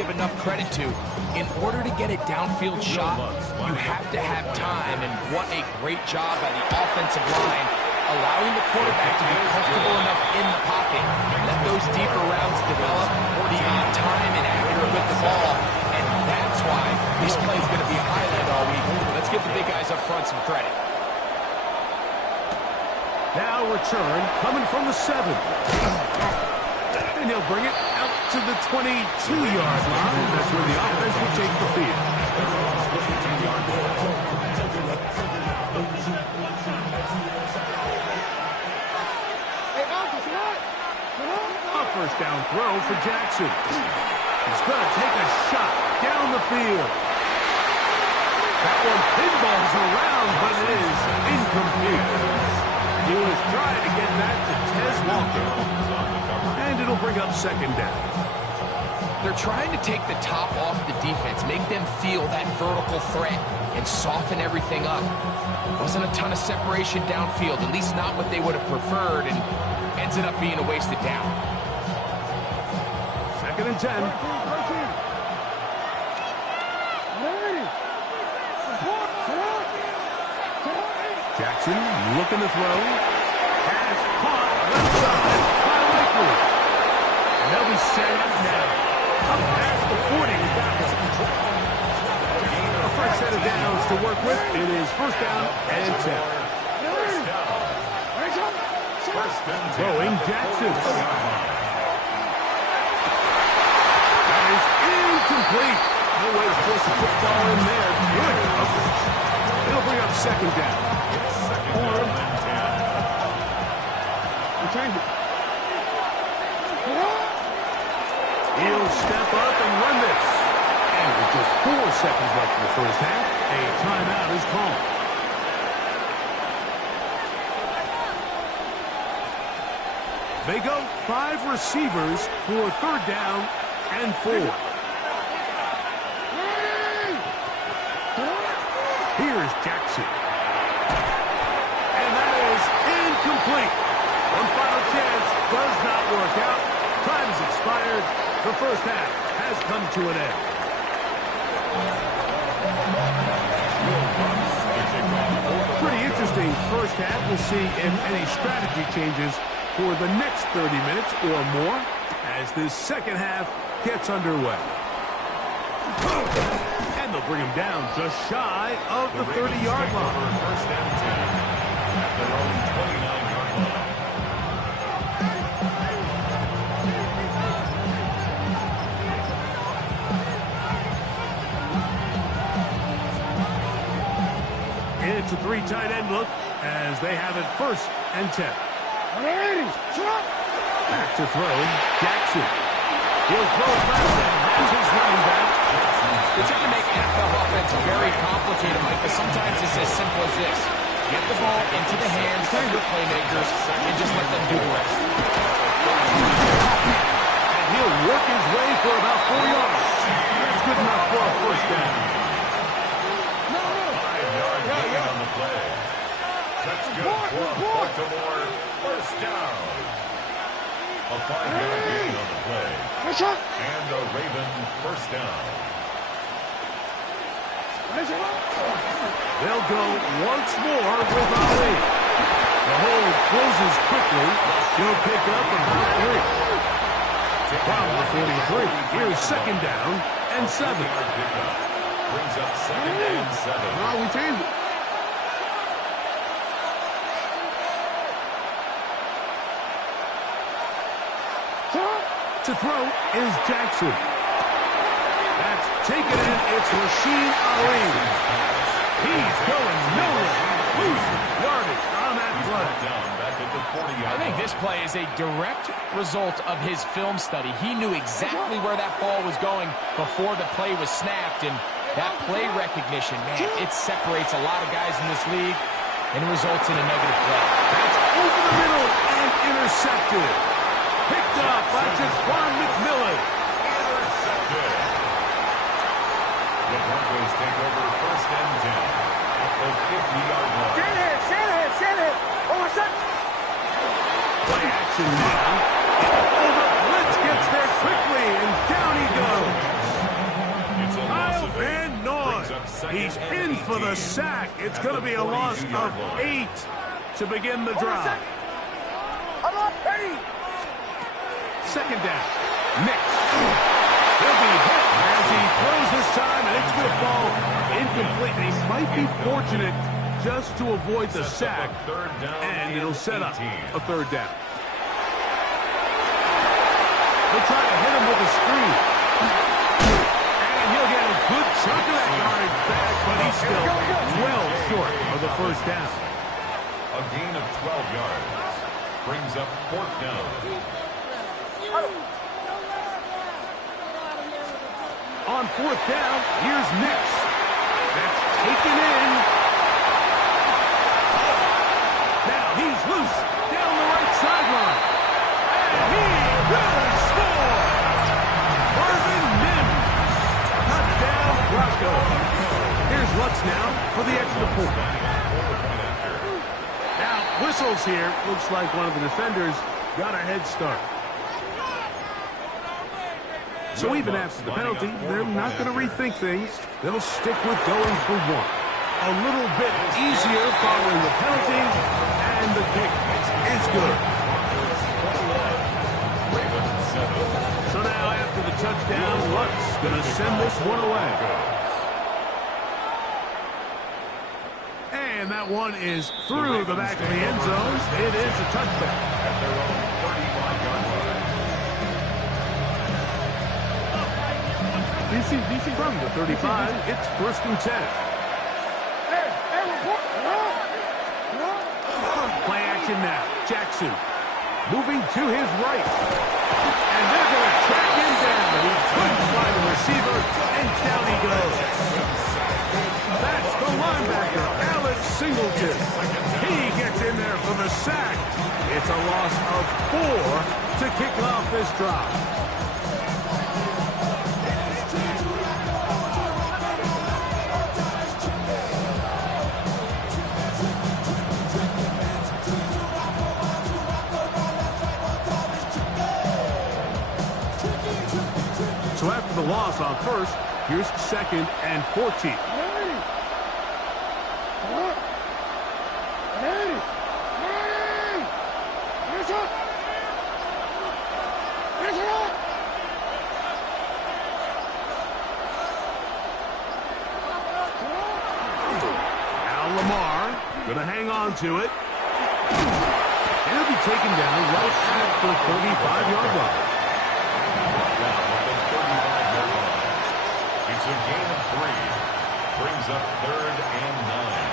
give enough credit to. In order to get a downfield shot, you have to have time, and what a great job by the offensive line, allowing the quarterback to be comfortable enough in the pocket, let those deeper routes develop, be on time and accurate with the ball, and that's why this play is going to be a highlight all week. Let's give the big guys up front some credit. Now return coming from the 7. And he'll bring it out to the 22-yard line. That's where the offense will take the field. A first down throw for Jackson. He's going to take a shot down the field. That one pinballs around, but it is incomplete. He was trying to get that to Tez Walker. And it'll bring up second down. They're trying to take the top off the defense, make them feel that vertical threat, and soften everything up. Wasn't a ton of separation downfield, at least not what they would have preferred, and ended up being a wasted down. Second and 10. Jackson looking to throw. Pass caught left side by Likely. And they'll be set up now. Up past the 40 with that one. A fresh set of downs to work with. It is first down and 10. Throwing Jackson. That is incomplete. No way to force the football in there. Good coverage. It'll bring up second down. He'll step up and run this. And with just 4 seconds left in the first half, a timeout is called. They go 5 receivers for third down and 4. Here's Jackson. And that is incomplete. One final chance does not work out. Time has expired. The first half has come to an end. Pretty interesting first half. We'll see if any strategy changes for the next 30 minutes or more as this second half gets underway. And they'll bring him down just shy of the 30-yard line. First down 10 at their own 29-yard line. It's a 3 tight end look as they have it first and 10. Back to throw, Jackson. He'll throw left and has his running back. They're trying to make NFL offense very complicated, Mike, but sometimes it's as simple as this. Get the ball into the hands of your playmakers and just let them do the rest. And he'll work his way for about 4 yards. That's good enough for a first down. 5-yard gain on the play. That's good for a Baltimore first down. A 5-yard gain on the play. And a Raven first down. They'll go once more with Na-illy. The hold closes quickly. He'll pick up about 3. From the 43, here's second down and 7. Brings up second and 7. We changed it. To throw is Jackson. That's taken in. It's Na-illy. He's going nowhere. Losing yardage on that play. Down back at the 40-yard. I think this play is a direct result of his film study. He knew exactly where that ball was going before the play was snapped, and that play recognition, man, it separates a lot of guys in this league and results in a negative play. That's over the middle and intercepted. Picked up by Jaquan McMillan. Intercepted. The Broncos take over first and 10 at the 50-yard line. Play action now. Oh, the blitz gets there quickly, and down he goes. for the sack. It's going to be a loss of 8 to begin the drive. Second down. Mix. He'll be hit as he throws this time, and it's going to fall incomplete. He might be fortunate just to avoid the sack, and it'll set up a third down. They'll try to hit him with a screen. And he'll get a good chunk of that yardage back, but he's still well short of the first down. A gain of 12 yards brings up fourth down. On fourth down, here's Nix. That's taken in. Now he's loose down the right sideline. And he will score! Marvin Mims. Touchdown, Broncos. Here's Lutz now for the extra point. Now, whistles here. Looks like one of the defenders got a head start. So even after the penalty, they're not going to rethink things. They'll stick with going for one. A little bit easier following the penalty, and the kick is good. So now after the touchdown, Lutz going to send this one away. And that one is through the back of the end zone. It is a touchdown. At their own 35-yard line. From the 35, it's first and 10. Play action now. Jackson moving to his right. And they're going to track him down. He couldn't find the receiver, and down he goes. That's the linebacker, Alex Singleton. He gets in there for the sack. It's a loss of 4 to kick off this drive. So after the loss on first, here's second and 14. Now Lamar going to hang on to it. And he'll be taken down right at the 35-yard line. It's a gain of 3. Brings up third and 9.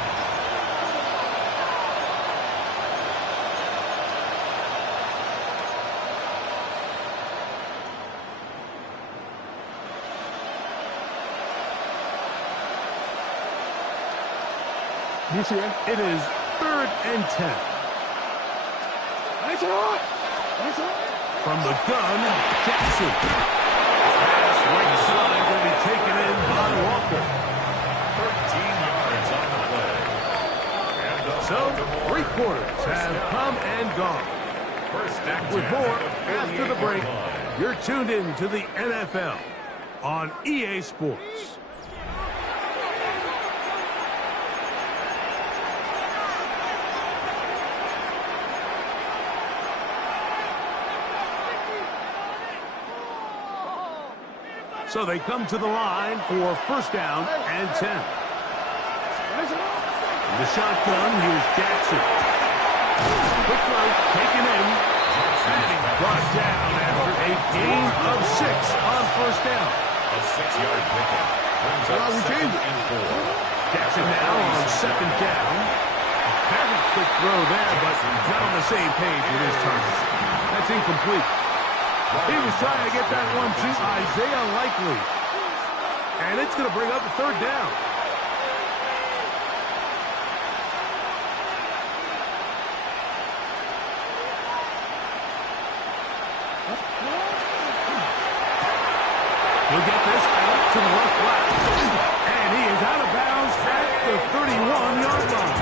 It is third and 10. From the gun, Jackson. Pass right side will be taken in by Walker. 13 yards on the play. So, 3 quarters have come and gone. Back with more after the break. You're tuned in to the NFL on EA Sports. So they come to the line for first down and 10. In the shotgun, here's Jackson. Quick throw, taken in. And he's brought down after a gain of 6 on first down. A 6-yard pickup. Brings up second and 4. Jackson now on second down. A very quick throw there, but not on the same page with his targets. That's incomplete. He was trying to get that one to Isaiah Likely. And it's going to bring up a third down. He'll get this out to the left flat. And he is out of bounds at the 31-yard line.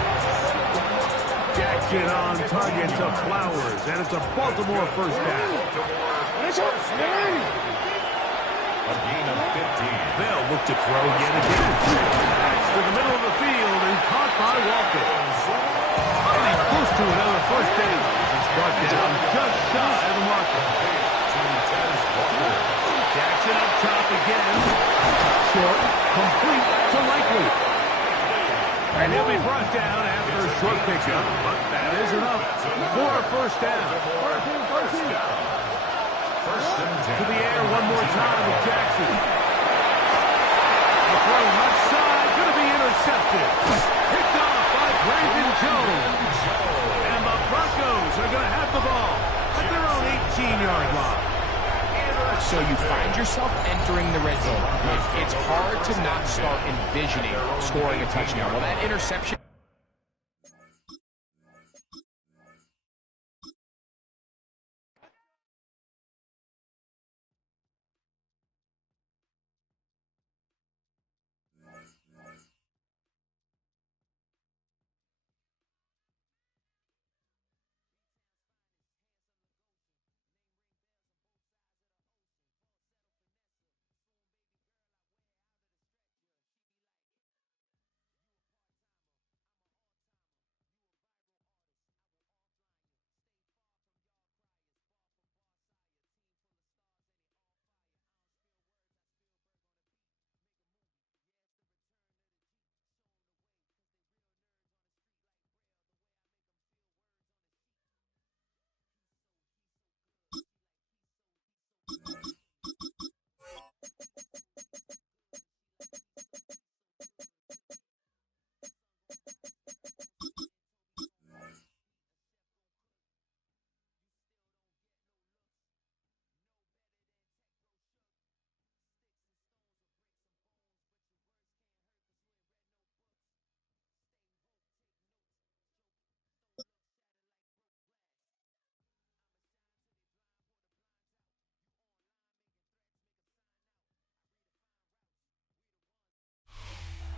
Jackson on target to Flowers, and it's a Baltimore first down. A gain of 15. They'll look to throw yet again. to the middle of the field and caught by Walker. And he's close to another first down. He's brought down just shy of the marker. Jackson up top again. Short, complete to Likely. And he'll be brought down after a short pickup, but that is enough for a first down. To the air one more time with Jackson. The throw left side, going to be intercepted. Picked off by Brandon Jones. And the Broncos are going to have the ball at their own 18-yard line. So you find yourself entering the red zone. It's hard to not start envisioning scoring a touchdown. Well, that interception...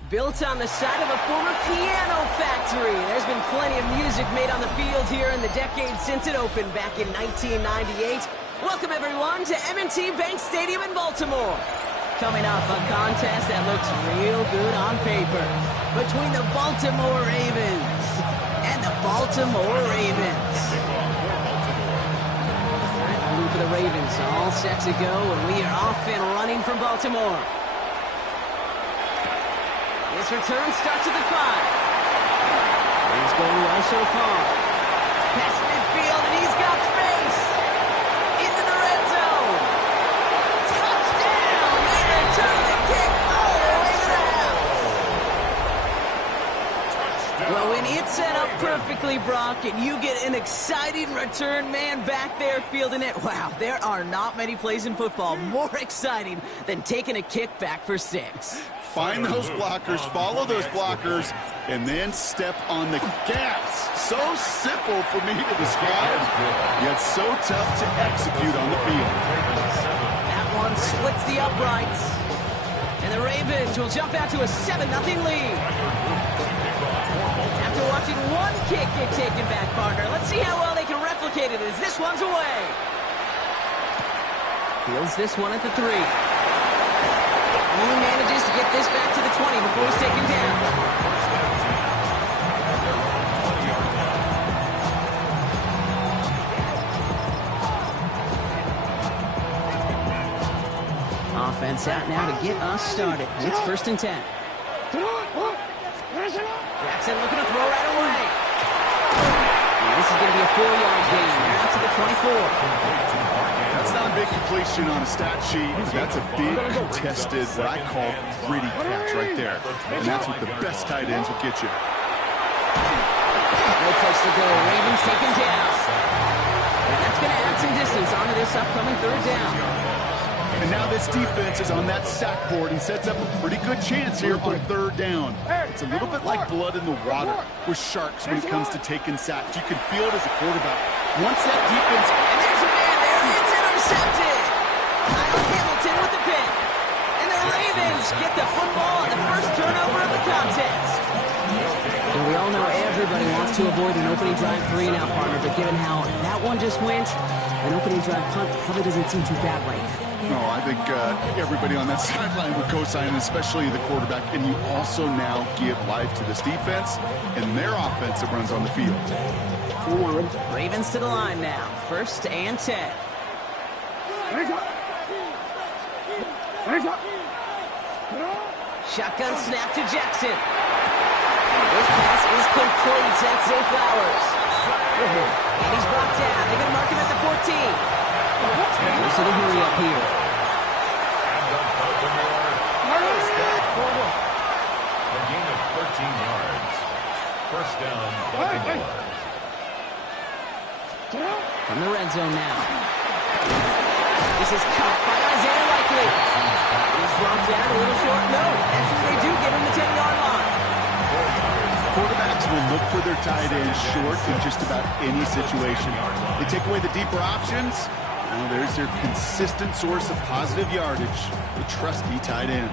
Built on the side of a former piano factory, there's been plenty of music made on the field here in the decade since it opened back in 1998. Welcome, everyone, to M&T Bank Stadium in Baltimore. Coming up, a contest that looks real good on paper between the Baltimore Ravens and the Baltimore Ravens. All right, the loop of the Ravens all set to go, and we are off and running from Baltimore. This return starts at the 5. He's going well so far. Past midfield, and he's got space. Into the red zone. Touchdown! They return the kick all the way to the house. Well, when it's set up perfectly, Brock, and you get an exciting return man back there fielding it, wow, there are not many plays in football more exciting than taking a kick back for 6. Find those blockers, follow those blockers, and then step on the gas. So simple for me to describe, yet so tough to execute on the field. That one splits the uprights. And the Ravens will jump out to a 7-0 lead. After watching one kick get taken back, partner, let's see how well they can replicate it as this one's away. Fields this one at the 3. Only manages to get this back to the 20 before he's taken down. Offense out now to get us started. It's 1st and 10. Jackson looking to throw right away. And this is going to be a 4-yard gain. They're out to the 24. That's not a big completion on a stat sheet. That's a big contested, what I call gritty catch right there. And that's what the best tight ends will get you. No place to go. Ravens taken down. And that's going to add some distance onto this upcoming 3rd down. And now this defense is on that sack board and sets up a pretty good chance here on 3rd down. It's a little bit like blood in the water with sharks when it comes to taking sacks. You can feel it as a quarterback. Once that defense... And there's a man there. It's intercepted. Kyle Hamilton with the pick. And the Ravens get the football on the first turnover of the contest. Well, we all know everybody wants to avoid an opening drive 3 now, partner, but given how that one just went, an opening drive punt probably doesn't seem too bad right now. Oh, I think everybody on that sideline would co-sign, especially the quarterback. And you also now give life to this defense and their offense that runs on the field. Ravens to the line now. 1st and 10. Shotgun snap to Jackson. This pass is complete. That's Zay Flowers. And he's brought down. They're going to mark him at the 14. Goes to the hurry up here. A gain of 13 yards. 1st down, Baltimore. From the red zone now. This is caught by Isaiah Likely. He's brought down a little short. No, that's what they do. Give him the 10-yard line. Quarterbacks will look for their tight end short in just about any situation. They take away the deeper options. Now there's their consistent source of positive yardage, the trusty tight end.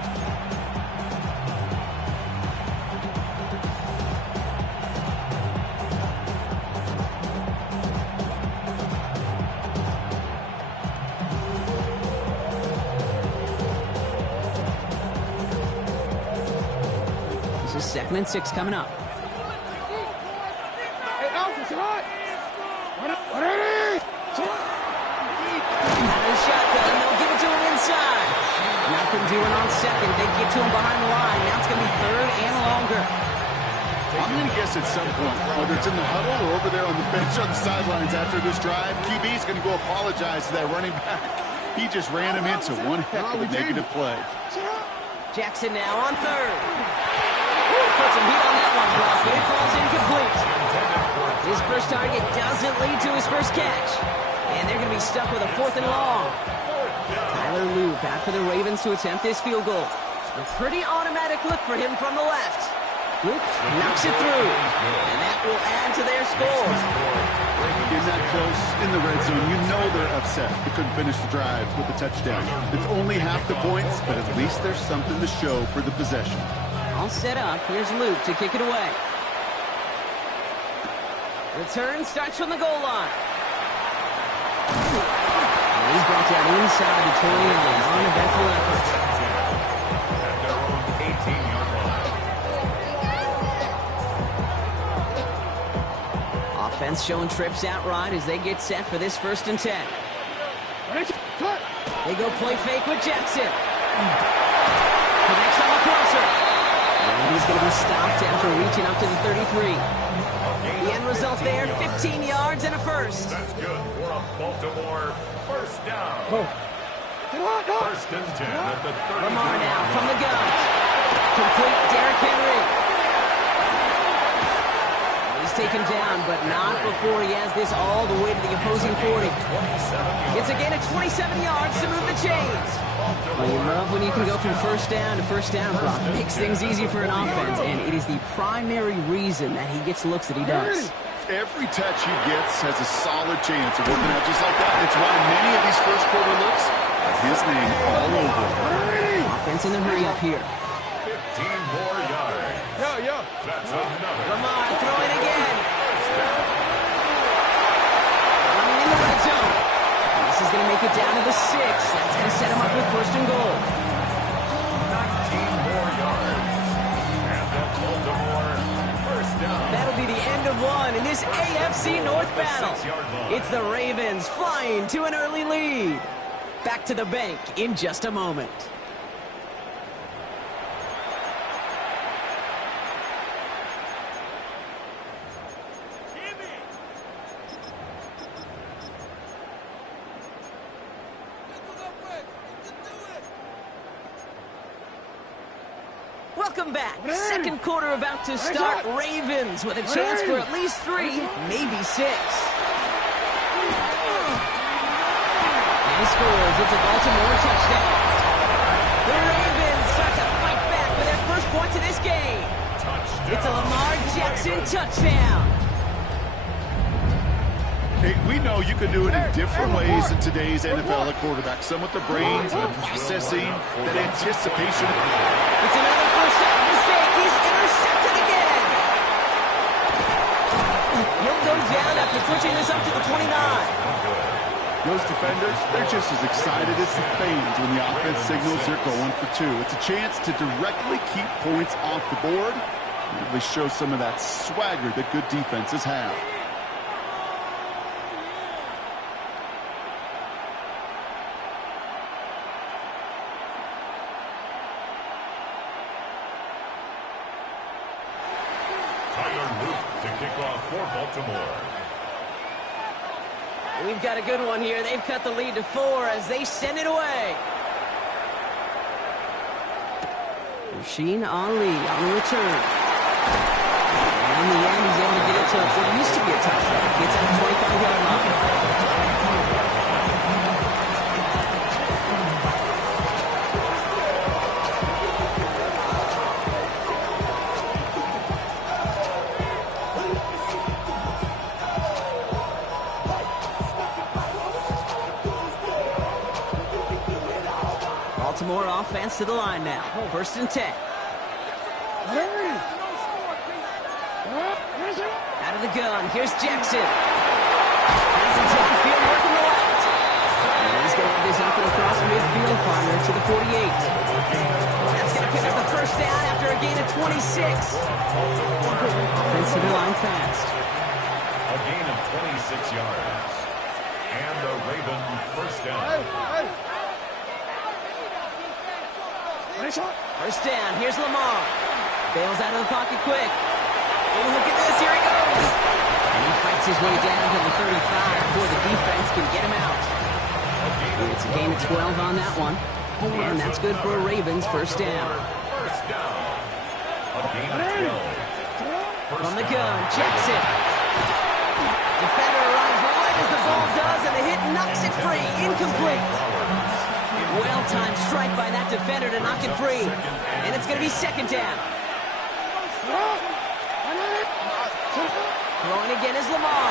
This is 2nd and 6 coming up. Shotgun, they'll give it to him inside. Nothing doing on 2nd. They get to him behind the line. Now it's going to be 3rd and longer. I'm going to guess at some point, whether it's in the huddle or over there on the bench on the sidelines after this drive, QB's going to go apologize to that running back. He just ran him into one heck of a negative play. Jackson now on 3rd. Put some heat on that one, Brock, but it falls incomplete. His first target doesn't lead to his first catch. And they're going to be stuck with a 4th and long. Tyler Loop out for the Ravens to attempt this field goal. A pretty automatic look for him from the left. Loop knocks it through. And that will add to their score. In that close, in the red zone, you know they're upset. They couldn't finish the drive with a touchdown. It's only half the points, but at least there's something to show for the possession. All set up. Here's Loop to kick it away. Return starts from the goal line. And he's brought down inside the 20 on an uneventful effort. At their own 18-yard line. Offense showing trips out right as they get set for this 1st and 10. They go play fake with Jackson. Connects on the crosser. And he's going to be stopped after reaching up to the 33. The end result there, 15 yards and a first. That's good for a Baltimore 1st down. 1st and 10 at the 33. Lamar now from the gun. Complete Derrick Henry. He's taken down, but not before he has this all the way to the opposing 40. It's a gain of 27 yards to move the chains. Well, you love when you can go from 1st down to 1st down, Brock. Makes things easy for an offense, and it is the primary reason that he gets looks that he does. Every touch he gets has a solid chance of working out just like that. It's why many of these first quarter looks have his name all over them. Offense in the hurry up here. 15 more yards. That's another. Lamar throwing again. Running in the red zone. This is going to make it down to the 6. That's going to set him up with 1st and goal. 19 more yards. And the Baltimore 1st down. That'll be the end of one in this AFC North battle. It's the Ravens flying to an early lead. Back to the bank in just a moment. Welcome back. 2nd quarter about to start. Ravens with a chance for at least 3, maybe 6. And he scores. It's a Baltimore touchdown. The Ravens start to fight back for their first points of this game. It's a Lamar Jackson touchdown. Okay, we know you can do it in different ways in today's NFL at quarterback. Some with the brains, the processing, that anticipation. It's another first down mistake. He's intercepted again. He'll go down after pushing this up to the 29. Those defenders, they're just as excited as the fans when the offense signals they're going for two. It's a chance to directly keep points off the board. It really shows some of that swagger that good defenses have. To kick off for Baltimore. We've got a good one here. They've cut the lead to 4 as they send it away. Na-illy on the return. And in the end, he's able to get it to what used to be a touchdown. Gets at the 25-yard line. Baltimore offense to the line now. 1st and 10. Out of the gun. Here's Jackson. Has it downfield, working the left. And he's going to have this up and across midfield, partner to the 48. That's going to pick up the 1st down after a gain of 26. Offense to the line fast. A gain of 26 yards. And the Raven 1st down. 1st down. Here's Lamar. Bails out of the pocket quick. Oh, look at this. Here he goes. And he fights his way down to the 35 before the defense can get him out. It's a gain of 12 on that one. And that's good for a Ravens 1st down. 1st down. A gain of 12. From the gun, Jackson. Defender arrives right as the ball does, and the hit knocks it free. Incomplete. Well-timed strike by that defender to knock it free. And it's going to be 2nd down. Throwing again is Lamar.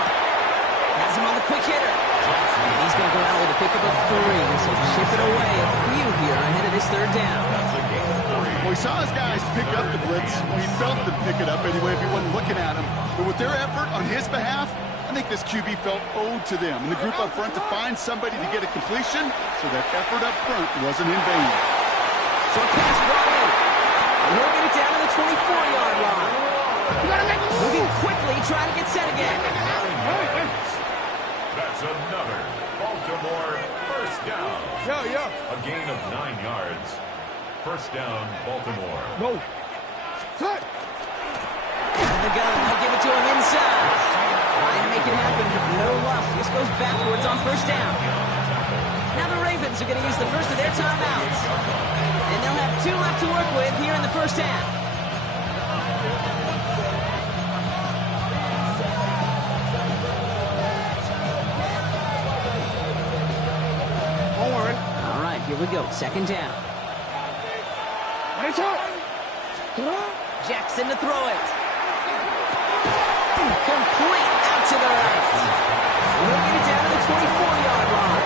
Has him on the quick hitter. And he's going to go out with a pickup of 3. So chip it away a few here ahead of this 3rd down. Well, we saw his guys pick up the blitz. We felt them pick it up anyway if he wasn't looking at him. But with their effort on his behalf, I think this QB felt owed to them and the group up front to find somebody to get a completion, so that effort up front wasn't in vain. So a pass brought in. And he'll get it down to the 24-yard line. Moving quickly, trying to get set again. That's another Baltimore 1st down. A gain of 9 yards. 1st down, Baltimore. Out of the gun, they'll give it to him inside. Trying to make it happen, but no luck. This goes backwards on 1st down. Now the Ravens are going to use the first of their timeouts. And they'll have 2 left to work with here in the 1st half. All right, here we go. 2nd down. Jackson to throw it. Complete out to the right. We'll get it down to the 24-yard line.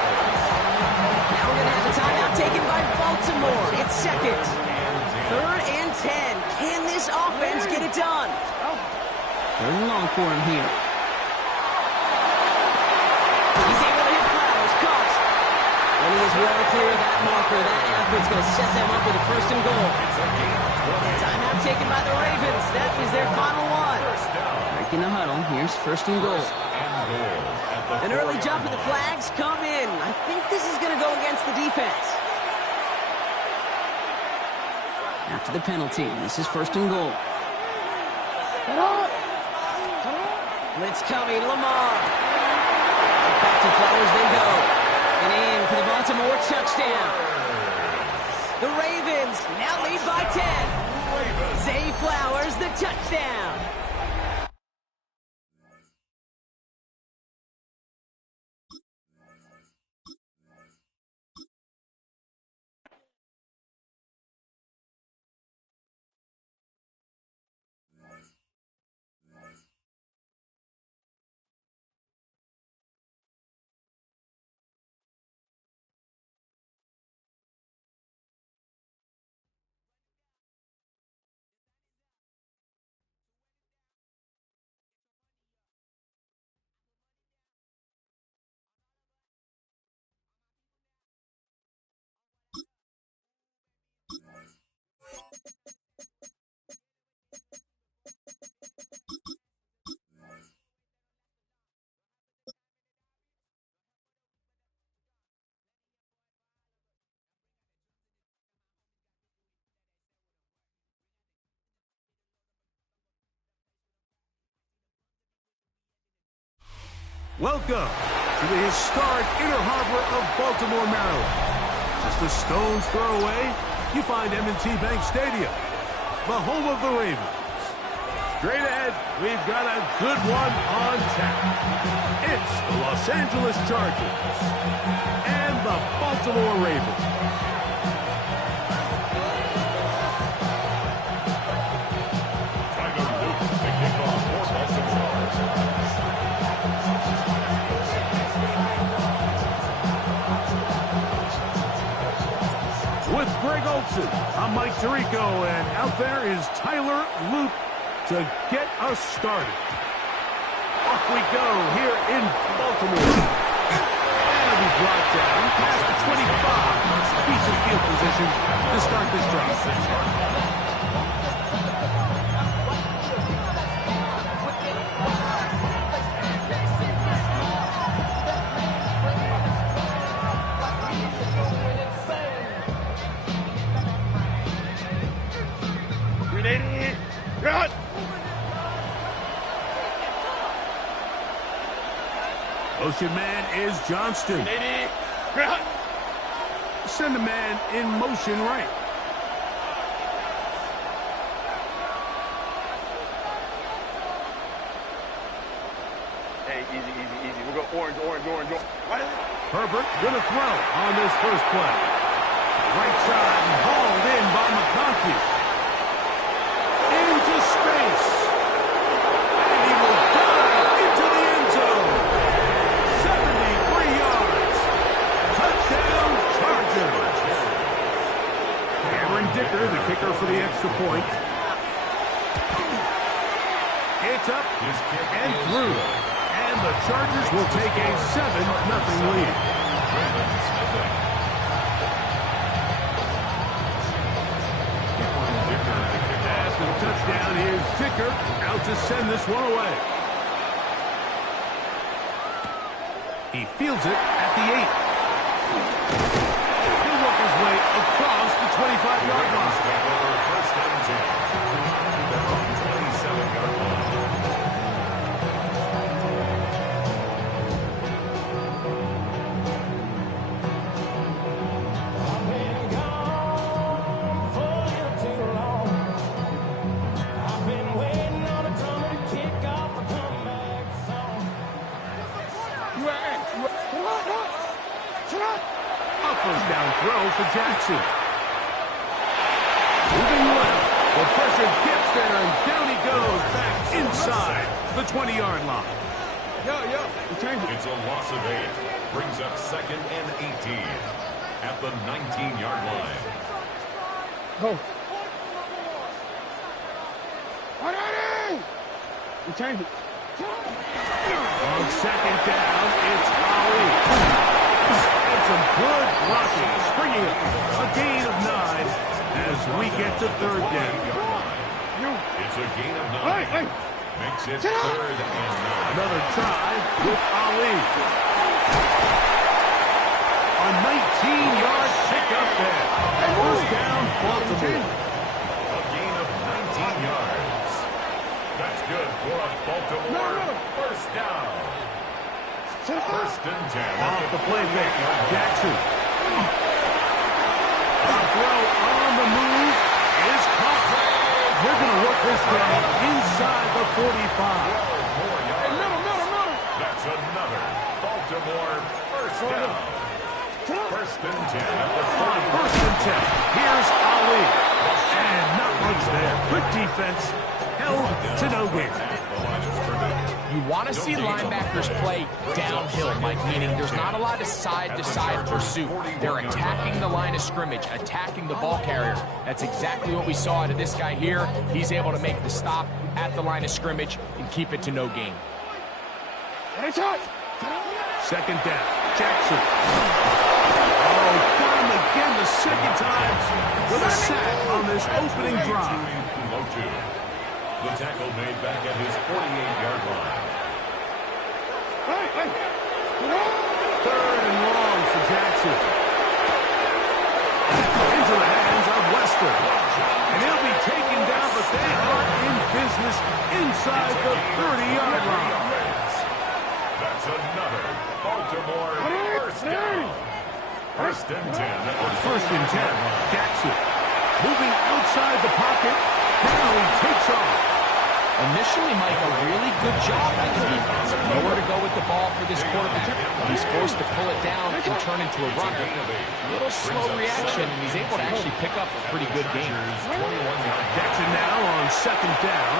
Now we're going to have a timeout taken by Baltimore. It's 2nd. 3rd and 10. Can this offense get it done? 3rd and long for him here. He's able to hit Flowers. Caught. And he is well clear of that marker. That effort's going to set them up with a 1st and goal. Timeout taken by the Ravens. That is their final one. Breaking the huddle. Here's 1st and goal. An early jump and the flags come in. I think this is going to go against the defense. After the penalty, this is 1st and goal. Blitz coming, Lamar. Back to Flowers they go. And in for the Baltimore touchdown. The Ravens now lead by 10. Zay Flowers, the touchdown. Welcome to the historic Inner Harbor of Baltimore, Maryland. Just a stone's throw away, you find M&T Bank Stadium, the home of the Ravens. Straight ahead, we've got a good one on tap. It's the Los Angeles Chargers and the Baltimore Ravens. With Greg Olson, I'm Mike Tirico, and out there is Tyler Luke to get us started. Off we go here in Baltimore. And it'll be brought down past the 25. Decent field position to start this drive. Motion man is Johnston. Send a man in motion right. Hey, easy. We'll go orange. Herbert gonna throw on this first play. Right side and hauled in by McConkey. Into space. And he will dive into the end zone. 73 yards. Touchdown, Chargers. Cameron Dicker, the kicker for the extra point. It's up and through. And the Chargers will take a 7-0 lead. After the touchdown, here's Dicker out to send this one away. He fields it at the 8. He'll work his way across the 25-yard line. First and 10. They're on 27-yard line. First down throw for Jackson. Moving left. The pressure gets there, and down he goes back inside the 20-yard line. It's a loss of 8. Brings up 2nd and 18 at the 19-yard line. Go. On second down, it's Ali. And some good blocking, springing it. A gain of 9 as we get to third down. It's a gain of 9. Makes it 3rd and 9. Another try with Ali. A 19-yard pickup there. First down, Baltimore. A gain of 19 yards. That's good for a Baltimore first down. First and 10. Off the play fake. Jackson. A throw on the move is caught. They're going to work this down inside the 45. That's another Baltimore first down. First and 10 at the 40. First and 10. Here's Ali. And not much there. Good defense. Held to no gain. You want to see linebackers play downhill, Mike, meaning there's not a lot of side-to-side pursuit. They're attacking the line of scrimmage, attacking the ball carrier. That's exactly what we saw out of this guy here. He's able to make the stop at the line of scrimmage and keep it to no gain. Second down. Jackson. Oh, got him again the second time with a sack on this opening drive. Low 2. The tackle made back at his 48-yard line. Third and long for Jackson. Into the hands of Lester. And he'll be taken down, but they are in business inside the 30-yard line. That's another Baltimore first down. First and 10. First and 10. Jackson moving outside the pocket. Now he takes off. Initially, Mike, a really good job by the defense. Nowhere to go with the ball for this quarterback. He's forced to pull it down and turn into a runner. A little slow reaction, and he's able to actually pick up a pretty good game. Jackson now on second down.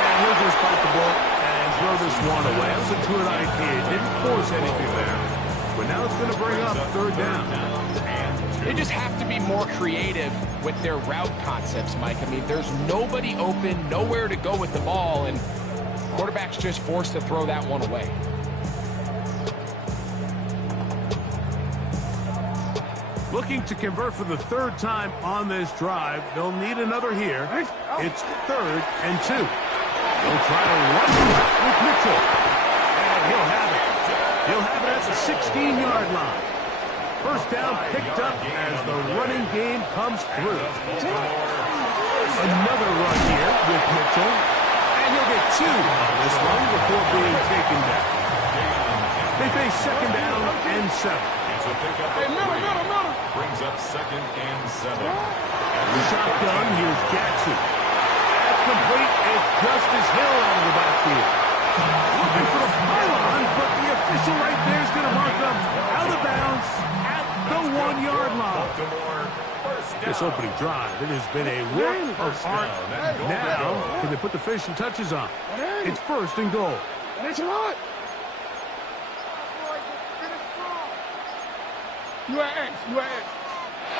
And he'll just bite the ball and throw this one away. That was a good idea. Didn't force anything there. But now it's going to bring up third down. They just have to be more creative with their route concepts, Mike. I mean, there's nobody open, nowhere to go with the ball, and quarterback's just forced to throw that one away. Looking to convert for the third time on this drive. They'll need another here. It's third and 2. They'll try to run with Mitchell. And he'll have it. He'll have it at the 16-yard line. First down picked up as the running game comes through. Another run here with Mitchell. And he'll get 2 on this one before being taken down. They face second down and 7. It's a pickup of 3. Brings up second and 7. Shotgun, here's Jackson. That's complete. It's Justice Hill out of the backfield. Looking for the pylon, but the official right there is going to mark them out of bounds at the 1-yard line. This opening drive, it has been a work of art. Now, can they put the finishing touches on? It's first and goal.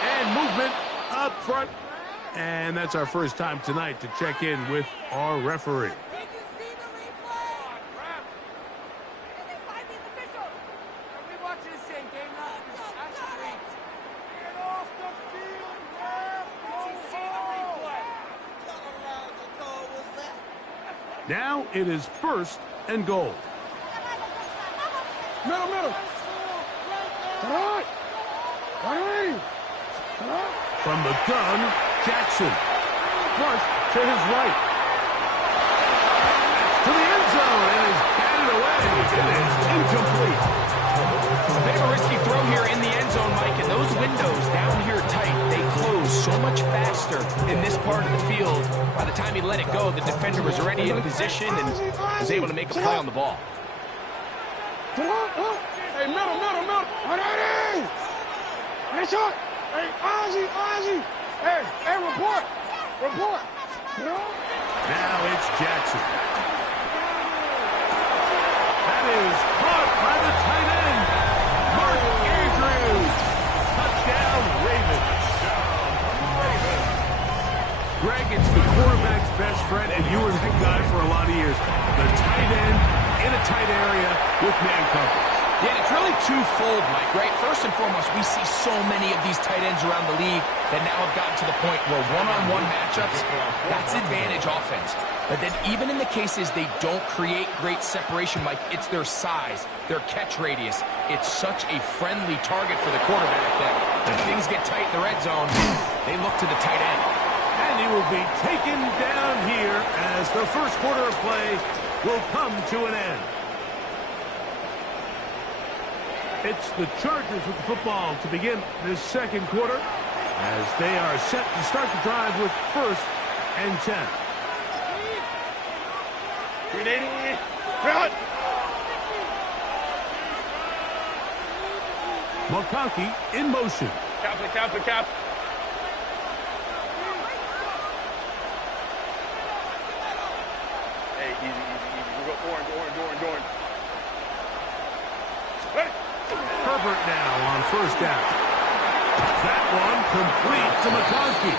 And movement up front. And that's our first time tonight to check in with our referee. Now it is first and goal. Middle. From the gun, Jackson. Flush to his right. To the end zone and is batted away. It is incomplete. They have a risky throw here in the end zone, Mike, and those windows down here tight, they close so much faster in this part of the field. By the time he let it go, the defender was already in position and was able to make a play on the ball. Hey, middle. Hey, shot. Hey, Ozzy. Hey, report. Now it's Jackson. That is caught by the tight end, Mark Andrews. Touchdown, Ravens. Greg, it's the quarterback's best friend, and you were the guy for a lot of years. The tight end in a tight area with man coverage. Yeah, it's really twofold, Mike, right? First and foremost, we see so many of these tight ends around the league that now have gotten to the point where one-on-one matchups, that's advantage offense. But then even in the cases they don't create great separation, Mike, it's their size, their catch radius. It's such a friendly target for the quarterback that when things get tight in the red zone, they look to the tight end. And he will be taken down here as the first quarter of play will come to an end. It's the Chargers with the football to begin this second quarter as they are set to start the drive with first and 10. McConkey in motion. Cap. Hey, easy. We'll go orange. Ready? Herbert now on first down. That one complete to McConkey.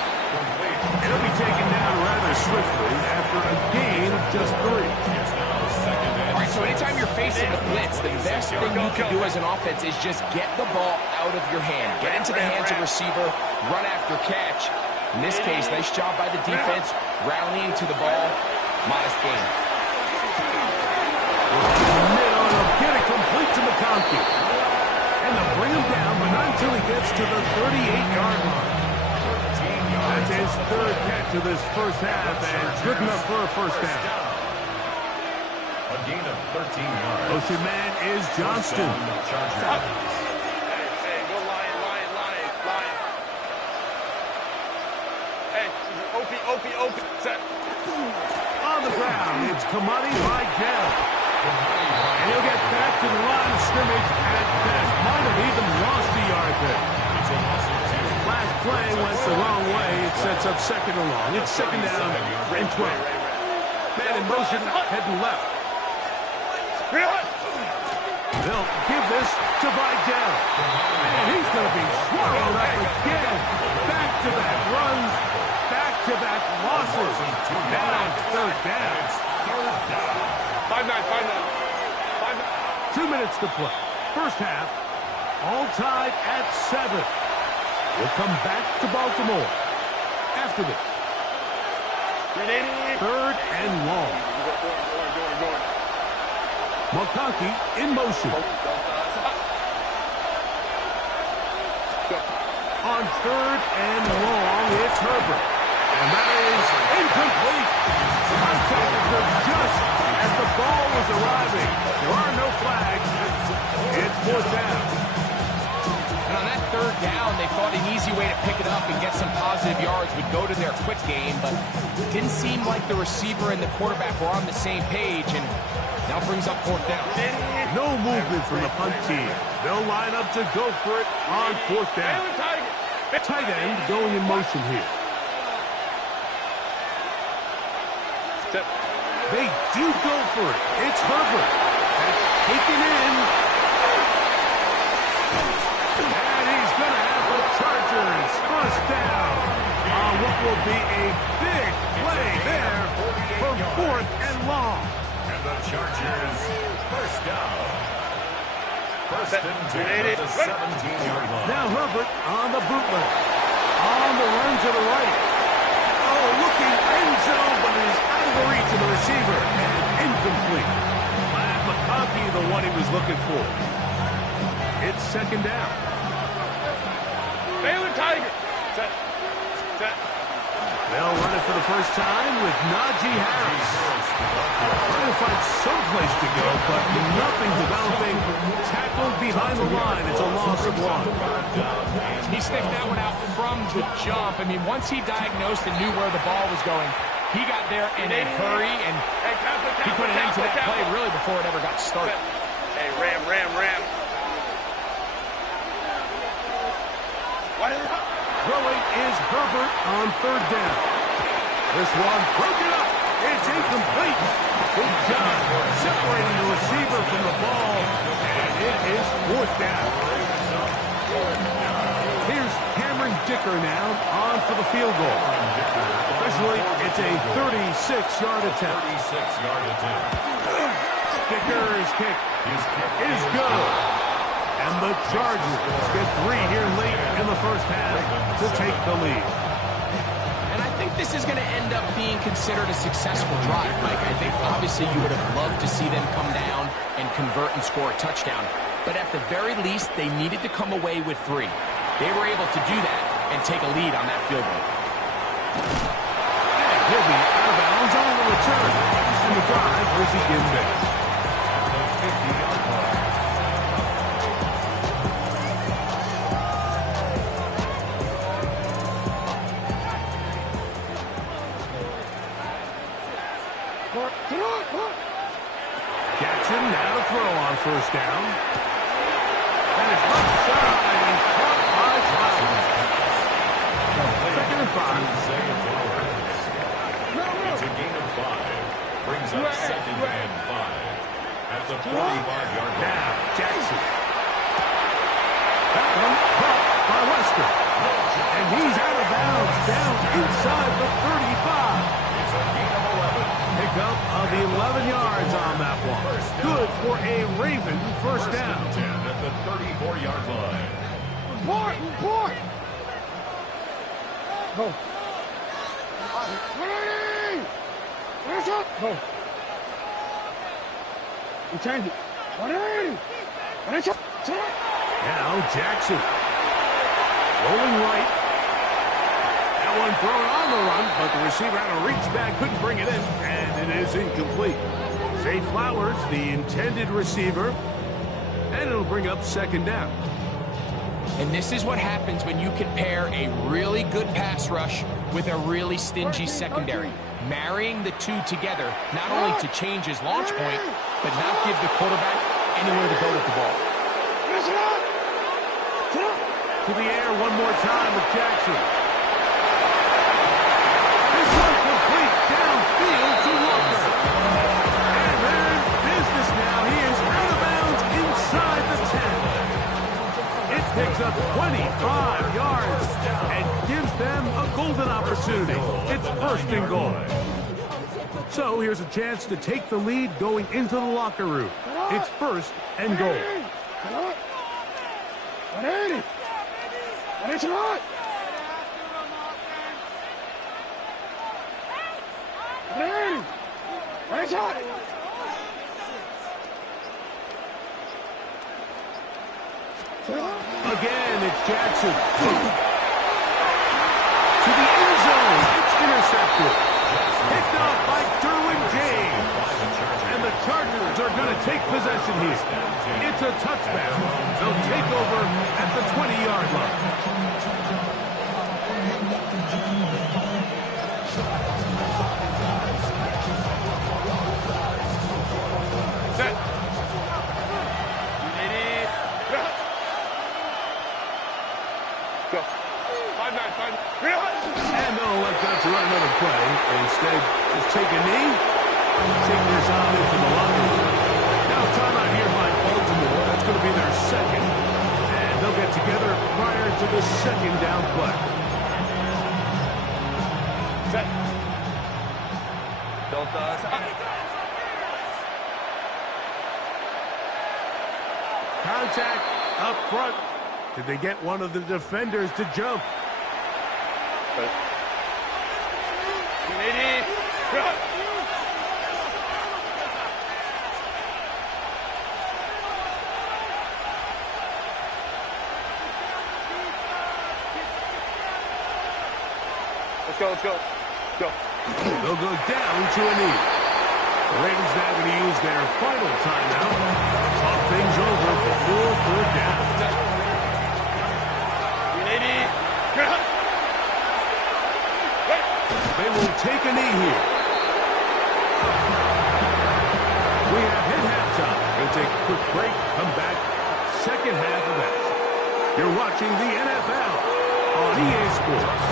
It'll be taken down rather swiftly after a gain of just 3. All right, so anytime you're facing a blitz, the best thing you can do as an offense is just get the ball out of your hand. Get into the hands of receiver, run after catch. In this case, nice job by the defense, rallying to the ball. Modest gain. Get it complete to McConkey. And they'll bring him down, but not until he gets to the 38-yard line. That's his third catch of this first half, and good enough for a first down. A gain of 13 yards. Motion man is Johnston. Chargers. Hey, go Lion. Hey, OP, set. On the ground, it's Kamani Rigel. And he'll get back to the line of scrimmage at best. Might have even lost a yard there. It's a loss of 2. Last play went the wrong way. It sets up second and long. It's second down and 12. Man in motion, heading left. They'll give this to Vidal. And he's going to be swallowed up again. Back-to-back runs, back-to-back losses. Now it's third down. 5-9. 2 minutes to play. First half, all tied at 7. We'll come back to Baltimore after this. 380. Third and long. Going. McConkey in motion. On third and long, it's Herbert. And that is incomplete. Contact occurred just as the ball was arriving. There are no flags. It's fourth down. And on that third down, they thought an easy way to pick it up and get some positive yards would go to their quick game, but it didn't seem like the receiver and the quarterback were on the same page, and now brings up fourth down. No movement from the punt team. They'll line up to go for it on fourth down. Tight end going in motion here. They do go for it. It's Herbert. That's taken in. And he's going to have the Chargers first down on what will be a big play there for fourth and long. And the Chargers first down. First and 10 at the 17-yard line. Now Herbert on the bootleg. On the run to the right. Oh, looking end zone, but he's out of the reach of the receiver. And incomplete. Glad McConkey the one he was looking for. It's second down. Baylor Tiger. Set. They'll run it for the first time with Najee Harris. Trying to find some place to go, but nothing developing. Tackled behind the line. It's a loss of 1. He sniffed that one out from the jump. I mean, once he diagnosed and knew where the ball was going, he got there in a hurry, and he put an end to that play really before it ever got started. Hey, Ram. Throwing is Herbert on third down. This one broken up. It's incomplete. Good job separating the receiver from the ball, and it is fourth down. Here's Cameron Dicker now on for the field goal. Officially, it's a 36-yard attempt. Dicker's kick is good. And the Chargers get 3 here late in the first half to take the lead. And I think this is going to end up being considered a successful drive, Mike. I think obviously you would have loved to see them come down and convert and score a touchdown. But at the very least, they needed to come away with 3. They were able to do that and take a lead on that field goal. And he'll be out of bounds on the return. And the drive will begin there. The 50-yard line. Jackson now to throw on first down. And it's left side and caught by Cloud. Second and 5. It's a gain of 5. Brings up second and 5. At the 45-yard line. Now, Jackson. That one caught by Lester. And he's out of bounds down inside the 35. It's a gain of 11. Pickup of 11 yards on that one. Good for a Raven first down. 10 at the 34-yard line. Report! Go. Where's up? Go. You change it. Where's up? Now Jackson. Rolling right. That one thrown on the run, but the receiver had a reach back, couldn't bring it in, and it is incomplete. Zay Flowers, the intended receiver, and it'll bring up second down. And this is what happens when you can pair a really good pass rush with a really stingy secondary. Marrying the two together, not only to change his launch point, but not give the quarterback anywhere to go with the ball. To the air one more time with Jackson. This one complete downfield to Walker. And they're in business now. He is out of bounds inside the 10. It picks up 25 yards and gives them a golden opportunity. It's first and goal. So here's a chance to take the lead going into the locker room. It's first and goal. Again, it's Jackson. To the end zone. It's intercepted. Picked off by Derwin James. And the Chargers are going to take possession here. It's a touchdown. They'll take over at the 20-yard line. Set. Go. 5-9. And they'll let that to run another play. Instead, just take a knee, take this on into the locker room. Now timeout here by Baltimore. That's going to be their second. And they'll get together prior to the second down play. Set. Don't Contact up front. Did they get one of the defenders to jump? Let's go. Go. They'll go down to a knee. The Ravens now going to use their final timeout. Talk things over before third down. They will take a knee here. We have hit halftime. We'll take a quick break, come back, second half of action. You're watching the NFL on EA Sports.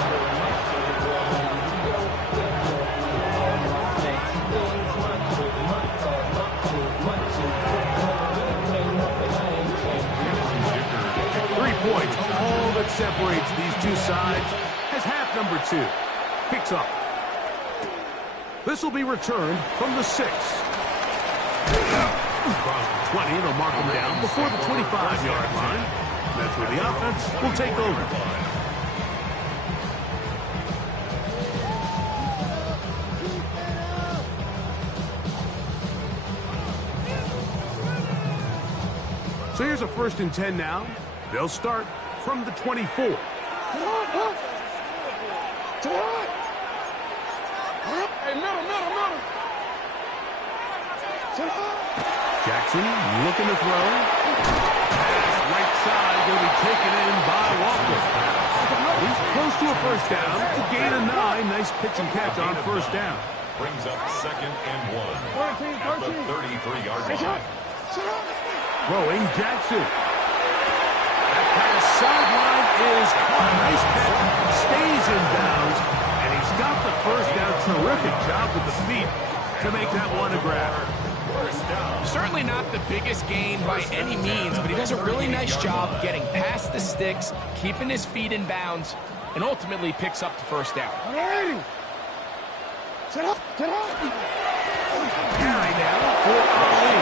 Points, all that separates these two sides as half number 2 kicks off. This will be returned from the 6. Across the 20, they'll mark them down before the 25-yard line. That's where the offense will take over. So here's a 1st and 10 now. They'll start from the 24. Jackson looking to throw. Pass right side going to be taken in by Walker. He's close to a first down to gain a 9. Nice pitch and catch on first down. Brings up 2nd and 1 at the 33-yard line. Throwing Jackson. Pass sideline is caught. Nice catch. Stays in bounds. And he's got the first down. Terrific job with the feet to make that one a grab. Certainly not the biggest gain by any means, but he does a really nice job getting past the sticks, keeping his feet in bounds, and ultimately picks up the first down. Carry now for Ali.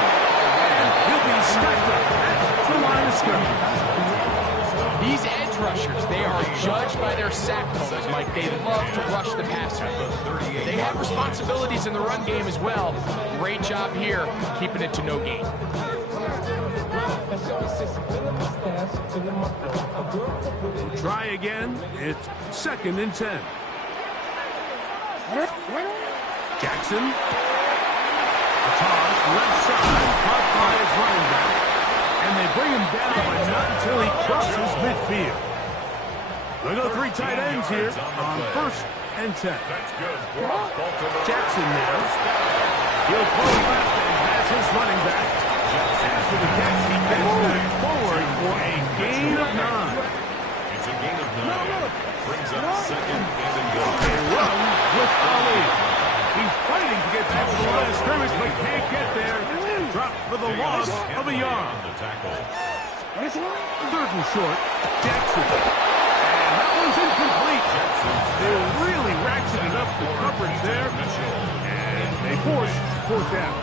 And he'll be stacked up at the line of scrimmage. These edge rushers, they are judged by their sack totals, Mike. They love to rush the passer. They have responsibilities in the run game as well. Great job here, keeping it to no gain. Try again. It's 2nd and 10. Jackson. A toss, left side, caught by his running back. And they bring him down, but not until he crosses midfield. They go 3 tight ends here on 1st and 10. That's good for Baltimore. Jackson now. He'll throw left and has his running back. After the catch, he gets back forward for a gain of 9. It's a gain of 9. Brings up 2nd and goal. A run with Ali. He's fighting to get back to the line of scrimmage, but can't get there. Dropped for the loss of a yard. The tackle. 3rd and short. Jackson. And that one's incomplete. They really ratcheted up the coverage there. And they force 4th down.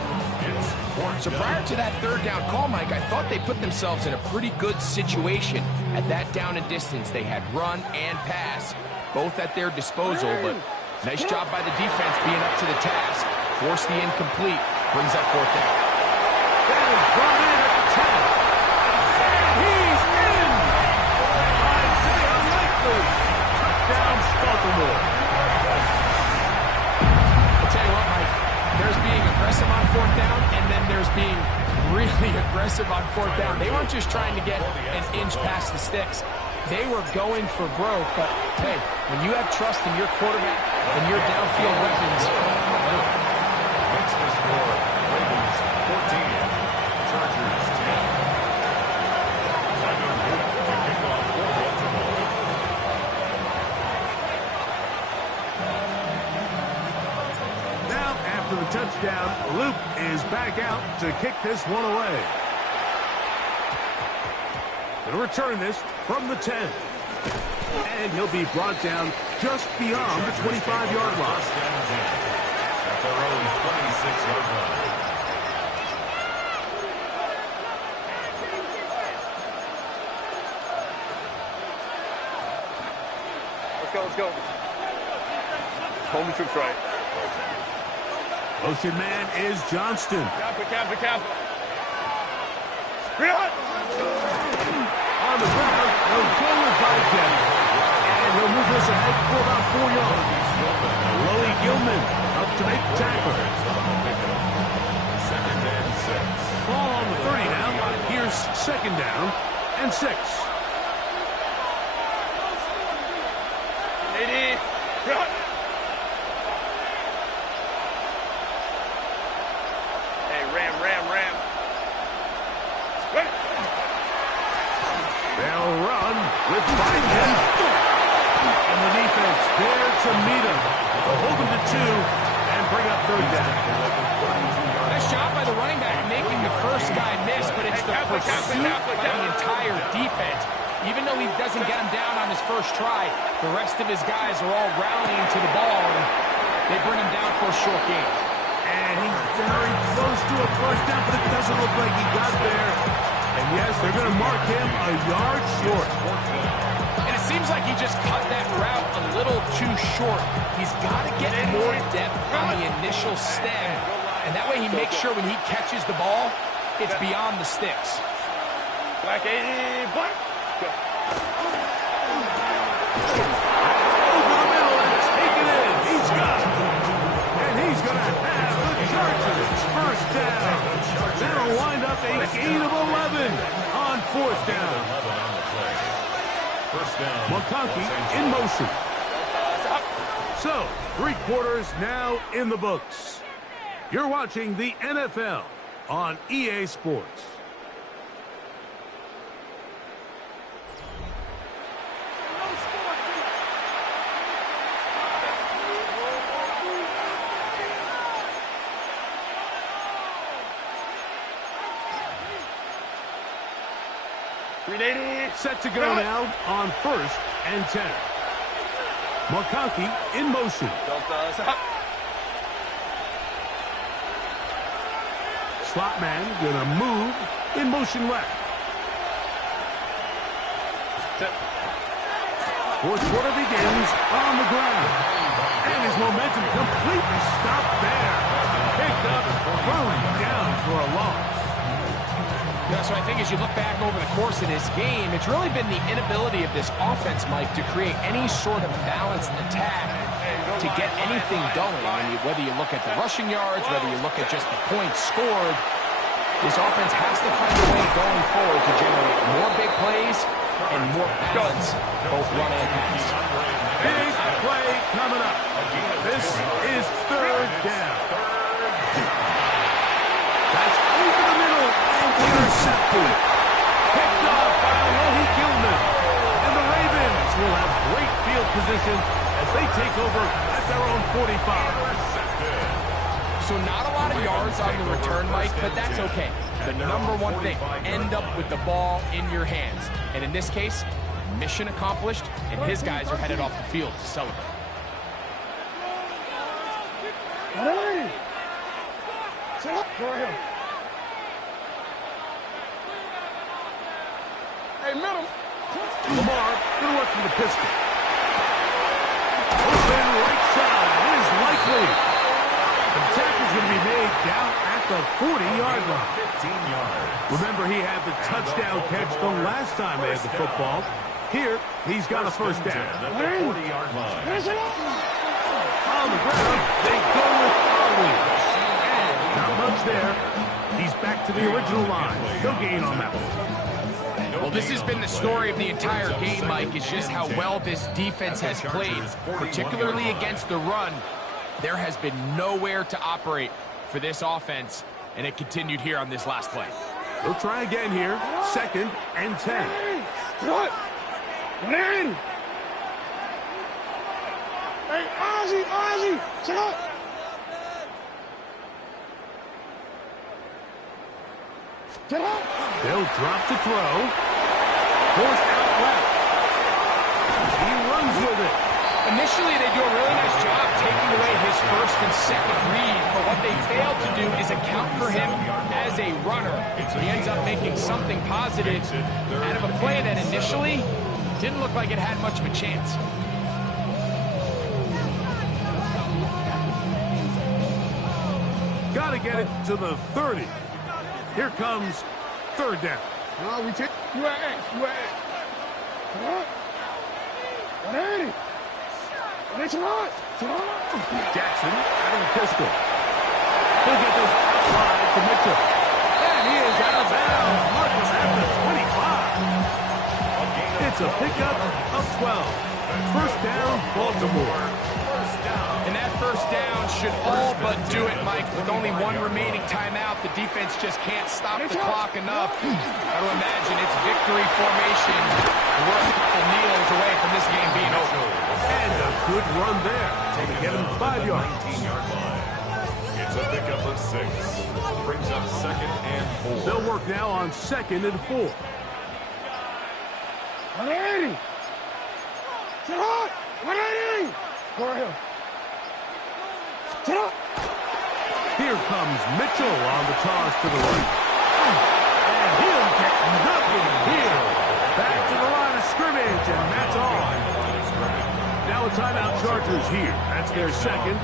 So prior to that 3rd down call, Mike, I thought they put themselves in a pretty good situation. At that down and distance, they had run and pass, both at their disposal, but nice job by the defense being up to the task. Forced the incomplete, brings up 4th down. That is brought in at the 10. And he's in! Isaiah Likely. Touchdown, Baltimore. I'll tell you what, Mike, there's being aggressive on 4th down, and then there's being really aggressive on 4th down. They weren't just trying to get an inch past the sticks. They were going for broke, but hey, when you have trust in your quarterback and your downfield weapons, Makes the score. Ravens 14. Chargers 10. Second to kick off for Baltimore. Now, after the touchdown, Luke is back out to kick this one away. Going to return this from the 10. And he'll be brought down just beyond the 25-yard line. First and 10. At their own 26-yard line. Let's go. Home the troops right. Motion man is Johnston. Cap. On the ground, he'll go with Biden. And he'll move this ahead for about 4 yards. Lowy Gilman up to make the tackle. 2nd and 6. Ball on the 30 now. Here's 2nd down and 6. 80. Hey, ram. They'll run with Biden. And the defense there to meet him. They'll hold him to 2 and bring up 3rd down. nice job by the running back making the first guy miss, but it's the pursuit by the entire defense. Even though he doesn't get him down on his first try, the rest of his guys are all rallying to the ball, and they bring him down for a short gain. And he's very close to a 1st down, but it doesn't look like he got there. And yes, they're going to mark him a yard short. And it seems like he just cut that route a little too short. He's got to get more depth on the initial stem, and that way he makes sure when he catches the ball, it's beyond the sticks. Black 80, black. Over the middle and take it in. He's got it. And he's going to have the Chargers 1st down. That'll wind up a gain of 11 on 4th down. 11 on the play. First down. McConkey in motion. So, 3 quarters now in the books. You're watching the NFL on EA Sports. Set to go now on 1st and 10. McConkey in motion. Slot man gonna move in motion left. 4th quarter begins on the ground. And his momentum completely stopped there. Picked up, thrown down for a loss. Yeah, so I think as you look back over the course of this game, it's really been the inability of this offense, Mike, to create any sort of balanced attack to get anything going. And whether you look at the rushing yards, whether you look at just the points scored, this offense has to find a way going forward to generate more big plays and more balance, both run and pass. Big play coming up. This is third down. That's over the middle and intercepted. Picked off by Alohi Gilman. And the Ravens will have great field position as they take over at their own 45. So not a lot of yards on the return, Mike, but that's okay. The number one thing, end up with the ball in your hands. And in this case, mission accomplished, and his guys are headed off the field to celebrate. Hey, middle. Lamar, going to work from the pistol. Open right side is likely. The tackle's going to be made down at the 40-yard line. 15 yards. Remember, he had the touchdown catch the last time they had the football. Here, he's got a first down. At the 40-yard line. On the ground, they go with Ali. And not much there. He's back to the original line. No gain on that one. Well, this has been the story of the entire game, Mike, is just how well this defense has played, particularly against the run. There has been nowhere to operate for this offense, and it continued here on this last play. They'll try again here. 2nd and 10. What? 180. Hey, Ozzy, check out. Get out. They'll drop to throw. Forced out left. He runs with it. Initially, they do a really nice job taking away his first and second read, but what they fail to do is account for him as a runner. He ends up making something positive out of a play that initially didn't look like it had much of a chance. Got to get it to the 30. Here comes third down. No, we take you at X. What? 180. Jackson out of the pistol. He'll get this outside to Mitchell. And he is out of bounds. Marcus at the 25. It's a pickup of 12. First down, Baltimore. And that first down should all but do it, Mike. With only one remaining timeout, the defense just can't stop the clock enough. Got to imagine it's victory formation. We're a couple kneels away from this game being over. And a good run there to get him 5 yards. 19-yard line. It's a pickup of 6. Brings up 2nd and 4. They'll work now on 2nd and 4. 180. Sit up. 180. Go ahead. Sit up. Here comes Mitchell on the toss to the right. And he'll get nothing here. Back to the line of scrimmage, and that's all. Now a timeout Chargers here. That's their 2nd.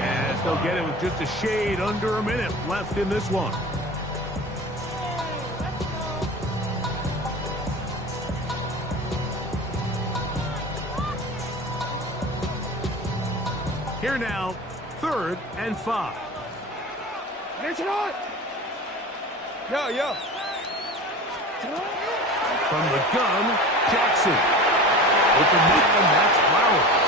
As they'll get it with just a shade under a minute left in this one. Here now, 3rd and 5. It's not. Yo. From the gun, Jackson. With the man, that's Flowers.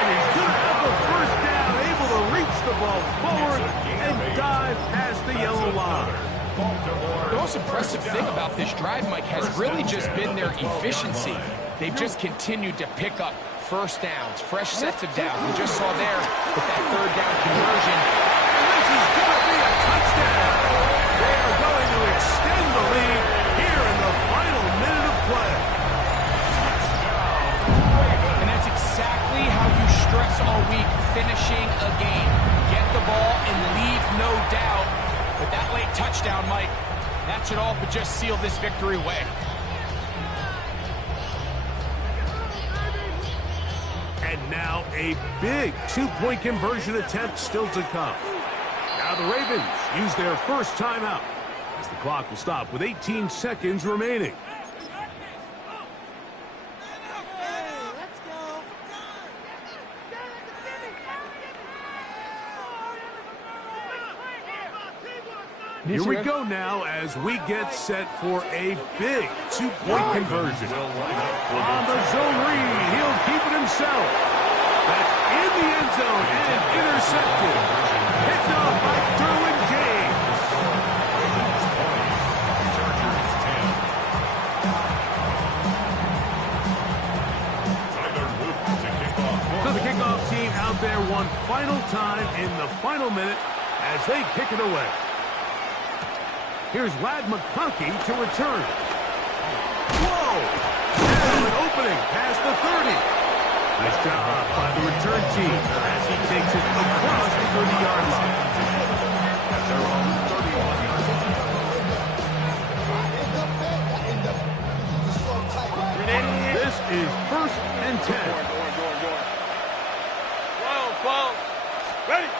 And he's going to have the first down, able to reach the ball forward and dive past the yellow line. The most impressive thing about this drive, Mike, has really just been their efficiency. They've just continued to pick up first downs, fresh sets of downs. We just saw there with that 3rd down conversion. And this is going to be a touchdown. They are going to extend the lead here in the final minute of play. And that's exactly how you stress all week, finishing a game. Get the ball and leave no doubt. But that late touchdown, Mike, that should all but just seal this victory away. And now a big 2-point conversion attempt still to come. Now the Ravens use their first timeout as the clock will stop with 18 seconds remaining. Here we go now as we get set for a big two-point conversion. On the zone read, he'll keep it himself. That's in the end zone and intercepted. Picked off by Derwin James. So the kickoff team out there one final time in the final minute as they kick it away. Here's Lad McConkey to return. Whoa! Now an opening past the 30. Nice job by the return team as he takes it across the 30-yard line. This is 1st and 10. 12. Ready.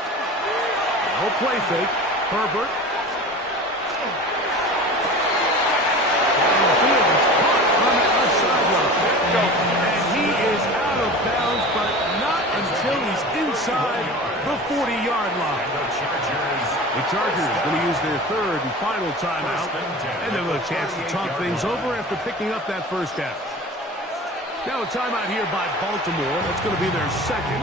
No play fake. Herbert. And he is out of bounds, but not until he's inside the 40-yard line. The Chargers going to use their 3rd and final timeout, and they'll have a chance to talk things over after picking up that first down. Now a timeout here by Baltimore. That's going to be their 2nd.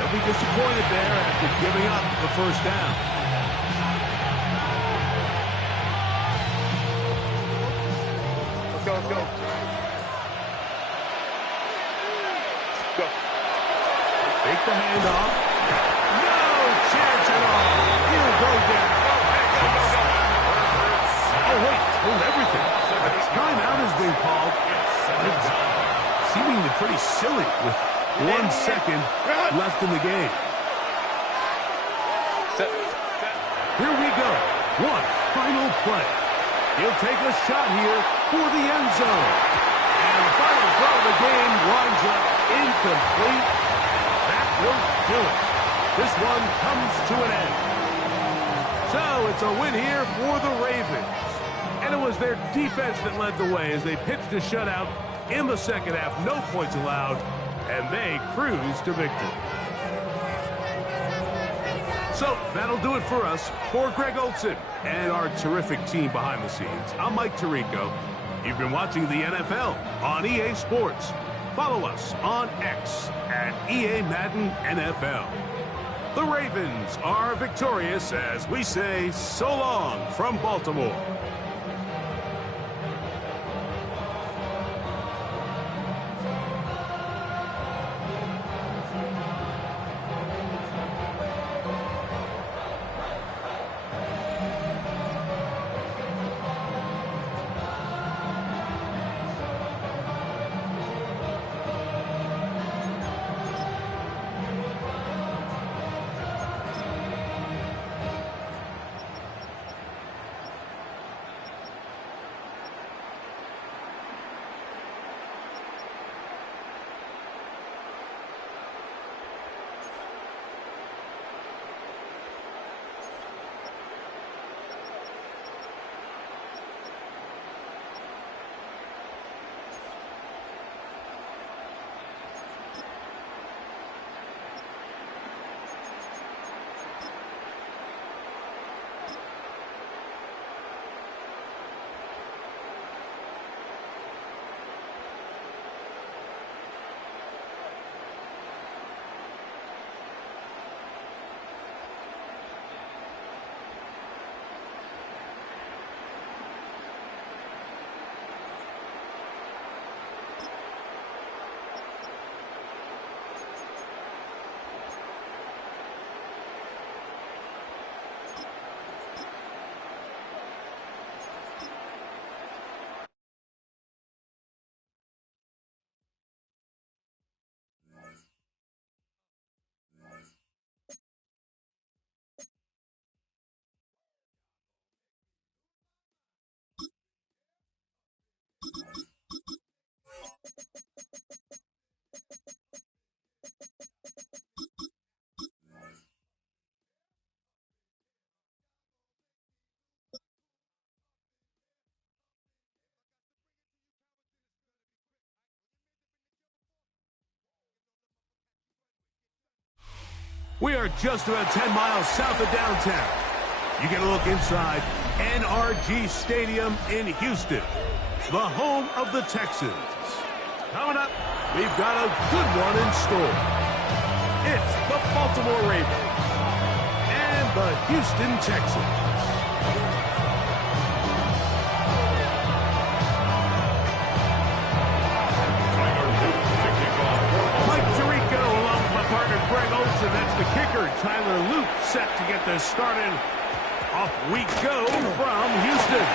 They'll be disappointed there after giving up the first down. Let's go. Fake the handoff. No chance at all. He'll go down. Oh, wait. Hold everything. A timeout has been called. It's seemingly pretty silly with 1 second left in the game. Here we go. One final play. He'll take a shot here for the end zone. And the final throw of the game winds up incomplete. That won't do it. This one comes to an end. So it's a win here for the Ravens. And it was their defense that led the way as they pitched a shutout in the second half. No points allowed, and they cruised to victory. So that'll do it for us. For Greg Olson and our terrific team behind the scenes, I'm Mike Tirico. You've been watching the NFL on EA Sports. Follow us on X at EA Madden NFL. The Ravens are victorious as we say so long from Baltimore. We are just about 10 miles south of downtown. You get a look inside NRG Stadium in Houston, the home of the Texans. Coming up, we've got a good one in store. It's the Baltimore Ravens and the Houston Texans. Mike Tirico along with my partner Greg Olson. That's the kicker. Tyler Luke set to get this started. Off we go from Houston.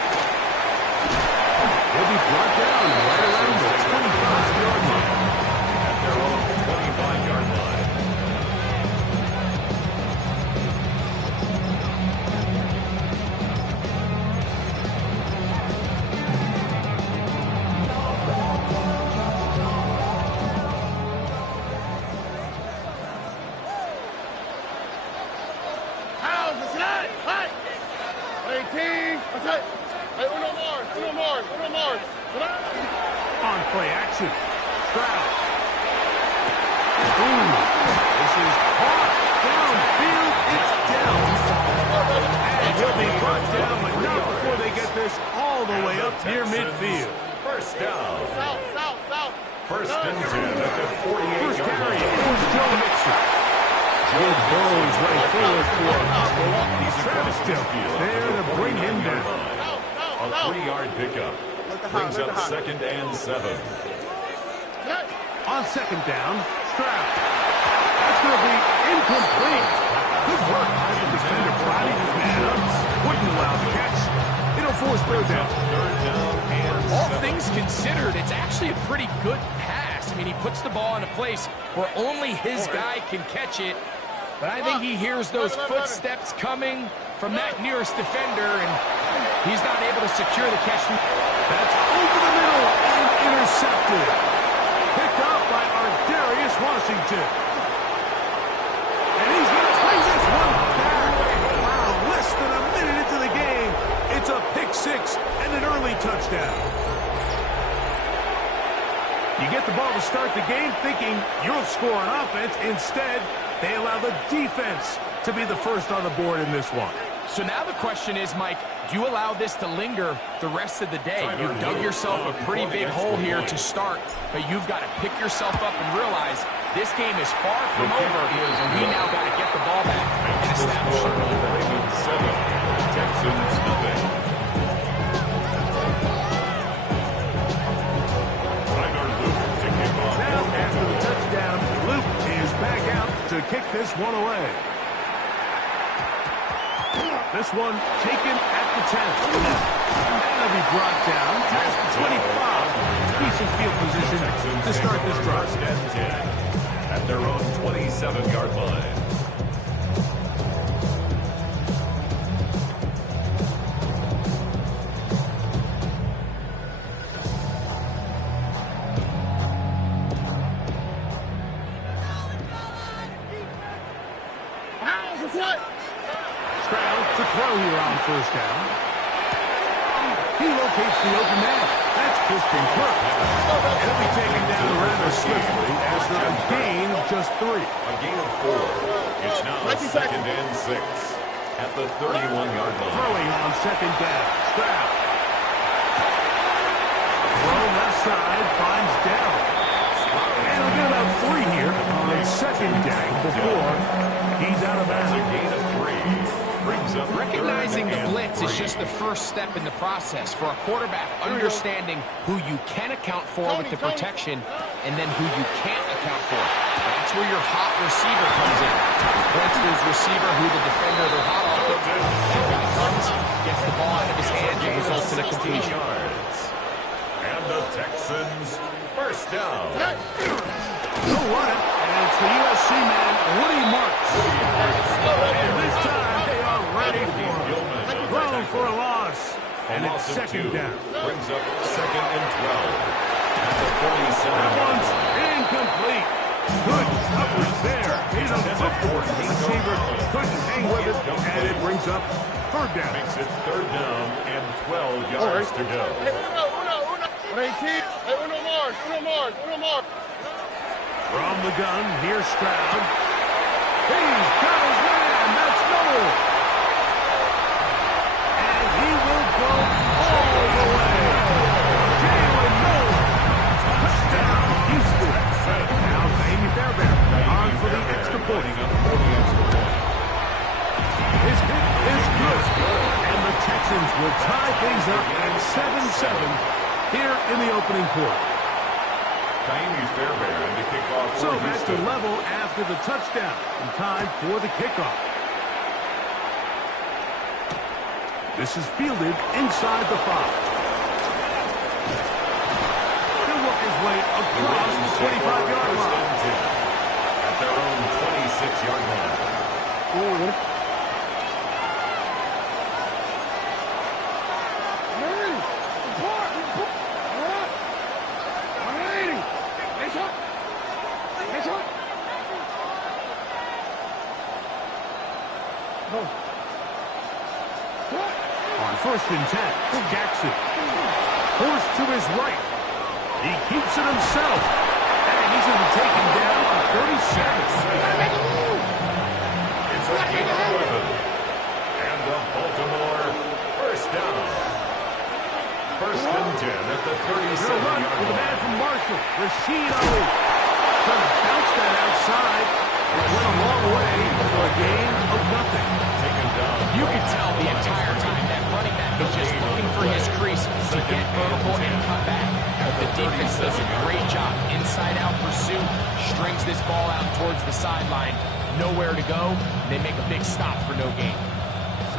He'll be brought down right around the 25-yard line. At their own 25-yard line. On play action. Stroud. Ooh, this is hard. Downfield, it's down. And he'll be brought down, but not before they get this all the way up near midfield. First down. First and 10 at the 48-yard First carry line. for Joe Mixon. Joe Burrow's right forward for Travis Jones there to bring him down. A 3-yard pickup. Brings up 2nd and 7. On second down, Stroud. That's going to be incomplete. Good work by the defender prodding his man up. Wouldn't allow the catch. It'll force third down. Third down and All 7. things considered, it's actually a pretty good pass. I mean, he puts the ball in a place where only his guy can catch it. But I think he hears those footsteps coming from that nearest defender, and he's not able to secure the catch. That's over the middle and intercepted. Picked up by Darius Washington. And he's going to bring this one back. Wow, less than a minute into the game. It's a pick six and an early touchdown. You get the ball to start the game thinking you'll score on offense. Instead, they allow the defense to be the first on the board in this one. So now the question is, Mike, do you allow this to linger the rest of the day? You've dug yourself a pretty big hole here to start, but you've got to pick yourself up and realize this game is far from over, and we now got to get the ball back and establish our lead. Ravens 7, Texans nothing. Tyler Luke to kick off. Now, after the touchdown, Luke is back out to kick this one away. This one taken at the 10. That'll be brought down past the 25. Decent field position to start this drive. First and 10 at their own 27-yard line. Stroud to throw here on first down. He locates the open man. That's Crispin Kirk. He'll be taken down rather swiftly after a gain of just 3. A gain of 4. It's now 2nd and 6 at the 31-yard line. Throwing on second down. Stroud. Throw left side finds down. And we'll get about 3 here on second down before he's out of That's a bounds. gain of 3. Brings up Recognizing the 3rd and blitz is 3. just the first step in the process for a quarterback, understanding who you can account for with the protection and then who you can't account for. That's where your hot receiver comes in. Once there's receiver who the defender they're hot off of, that guy comes, gets the ball out of his hand, and results in a completion. Yards. And the Texans first down. They'll run it, and it's the USC man, Woody Marks. And this time, they are ready for him. Thrown for a loss. And it's second down. Brings up 2nd and 12 at the 47. That one's incomplete. Good coverage there. He's a football receiver. Couldn't hang with it, and it brings up third down. Makes it 3rd down and 12 yards to go. From the gun, here's Stroud. He's got his man. That's Noel. things up at 7-7 here in the opening quarter. Taimi's Fairbairn to kick off for So back to Houston. level after the touchdown. And time for the kickoff. This is fielded inside the 5. He'll work his way across the 25-yard line. At their own 26-yard line. On 1st and 10, Jackson. Forced to his right. He keeps it himself. And he's going to be taken down on 36. It's a gain of 11. And the Baltimore first down. 1st and 10 at the They'll run 37-yard with a man line. from Marshall, Na-illy. Trying to bounce that outside. It went a long way for a gain of nothing. Taken down. You could tell the entire time that running back is just looking for his crease to get vertical and cut back. But the defense does a great job. Inside-out pursuit, strings this ball out towards the sideline. Nowhere to go. They make a big stop for no gain.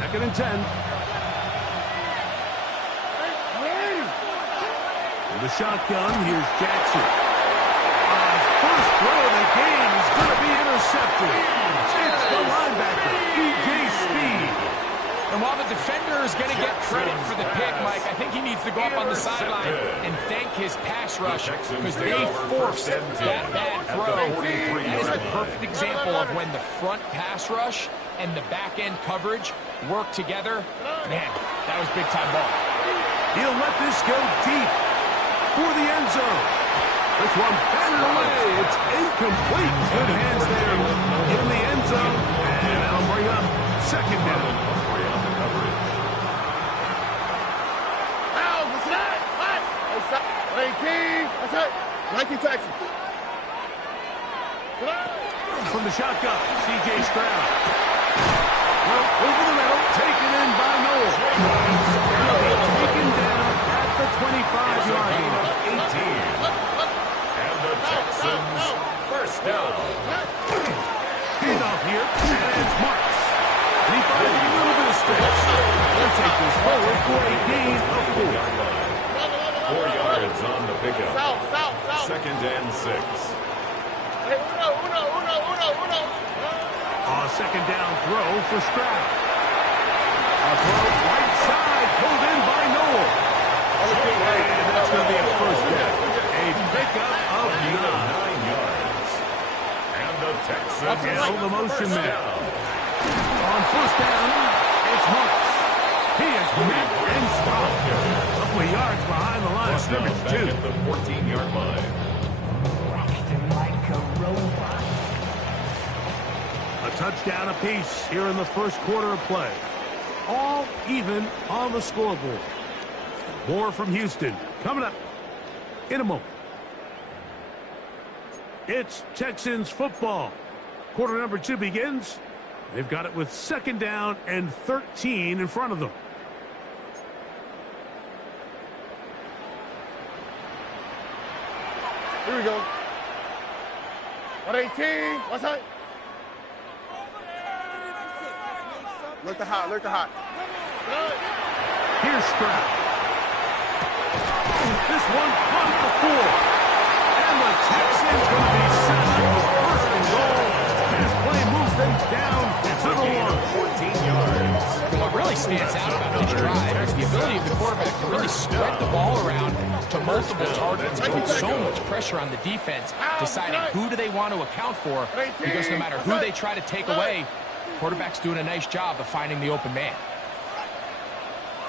2nd and 10. With a shotgun, here's Jackson. First throw of the game is going to be intercepted. It's the linebacker, E.J. Speed. And while the defender is going to get credit for the pick, Mike, I think he needs to go up on the sideline and thank his pass rush because they forced that bad throw. That is the perfect example of when the front pass rush and the back-end coverage work together. Man, that was big-time ball. He'll let this go deep for the end zone. This one batted away. It's incomplete. Good hands there in the end zone. And that'll bring up 2nd down. From the shotgun, C.J. Stroud. Well, over the middle, taken in by Noel. Taken down at the 25-yard line. 18. And the Texans first down. Hand off here, and it's Marks. And he finds a little bit of space. They'll take this forward for a gain of 4. 4 yards on the pickup. 2nd and 6. A 2nd down throw for Stroud. A throw right side, pulled in by Noel. And that's going to be a 1st down. A pickup of 9 yards. And the Texans Now the motion man. On 1st down, it's Marks. He is met and stopped. A couple of yards behind the line of scrimmage, back too. at the 14-yard line. A touchdown apiece here in the 1st quarter of play. All even on the scoreboard. More from Houston coming up in a moment. It's Texans football. Quarter number 2 begins. They've got it with 2nd down and 13 in front of them. Here we go. 118. What's that? Look the hot. Look the hot. Here's Stroud. This one caught the 4. And the Texans going to be set up for 1st and goal. This play moves them down to the 1. 14 yards. And what really stands out about this drive is the ability of the quarterback to really spread the ball around to multiple targets and put so much pressure on the defense, deciding who do they want to account for, because no matter who they try to take away, quarterback's doing a nice job of finding the open man.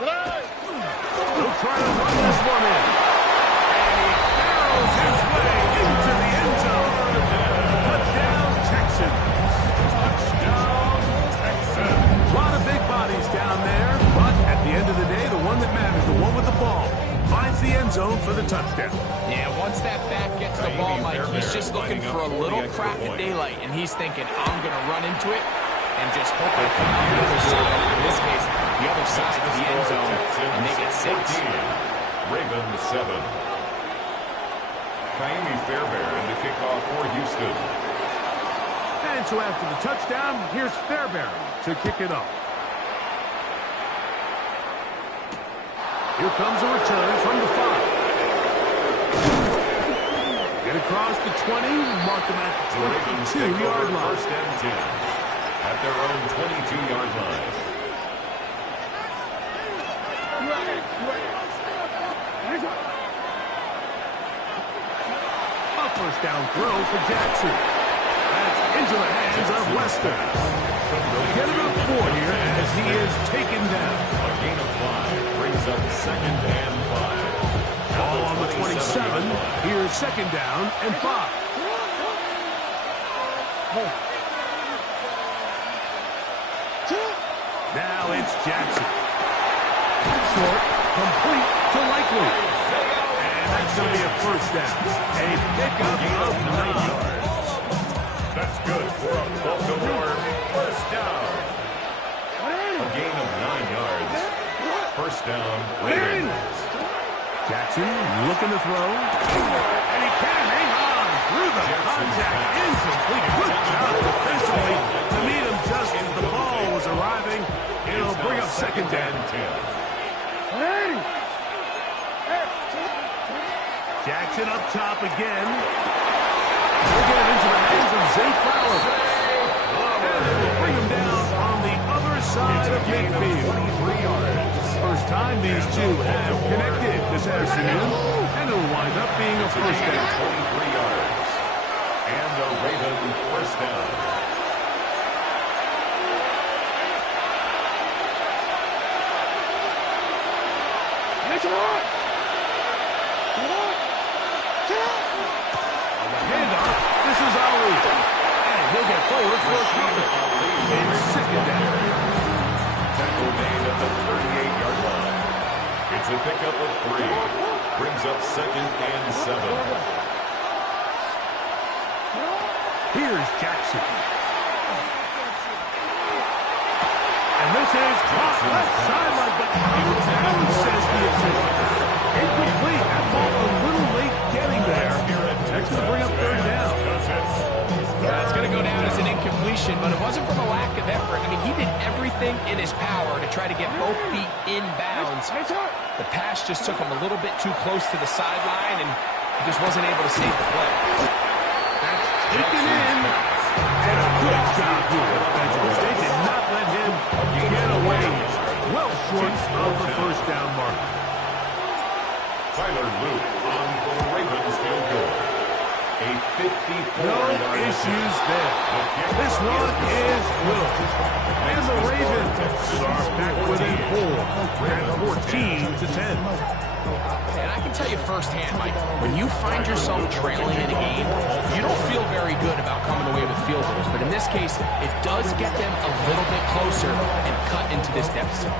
They'll try to run this one in. And he barrels his way into the end zone. Touchdown, Texans. Touchdown, Texans. A lot of big bodies down there, but at the end of the day, the one that matters, the one with the ball, finds the end zone for the touchdown. Yeah, once that back gets the ball, Mike, he's just looking for a little crack of daylight, and he's thinking, I'm going to run into it and just hope they come out the other side. In this case, the other side of the end zone, and they get 6. Ravens 7. Kaimi Fairbairn to kick off for Houston. And so after the touchdown, here's Fairbairn to kick it off. Here comes a return from the 5. Get across the 20, mark them at the 22-yard line. First and 10 at their own 22-yard line. A first down throw for Jackson. That's into the hands of Lester. They'll get it up 4 here as he is taken down. A gain of 5 brings up 2nd and 5. Ball on the 27. Here's 2nd down and 5. Now it's Jackson. Short, complete to Likely. And that's going to be a first down. A pickup of 9 yards. That's good for a Baltimore first down. A gain of 9 yards. First down, Ravens. Jackson looking to throw. And he can hang on through the contact. Incomplete. Good job defensively to meet him just as the ball was arriving. It'll bring up 2nd down. Jackson up top again. We'll get it into the hands of Zay Flowers. And it'll bring him down on the other side of midfield. 23 yards. First time these two have connected this afternoon, and it'll wind up being a first down. 23 yards. And the Ravens first down. On the handoff, this is Ali. And he'll get forward for a cover. It's 2nd down. Tackle made at the 38-yard line. It's a pickup of 3. Brings up 2nd and 7. Here's Jackson. And this is caught left sideline, but down, says the official. Incomplete. That ball a little late getting there. That's going to bring up 3rd down. It's going to go down as an incompletion, but it wasn't from a lack of effort. I mean, he did everything in his power to try to get both feet in bounds. The pass just took him a little bit too close to the sideline, and he just wasn't able to save the play. That's taken in. And a good job here defensively. They did not let him get away. Well short of the first down mark. Tyler Luke on for the Ravens field goal. A 54-yard No issues there. This one is good. And the Ravens are back within 4 at 14-10. And I can tell you firsthand, Mike, when you find yourself trailing in a game, you don't feel very good about coming away with field goals. But in this case, it does get them a little bit closer and cut into this deficit.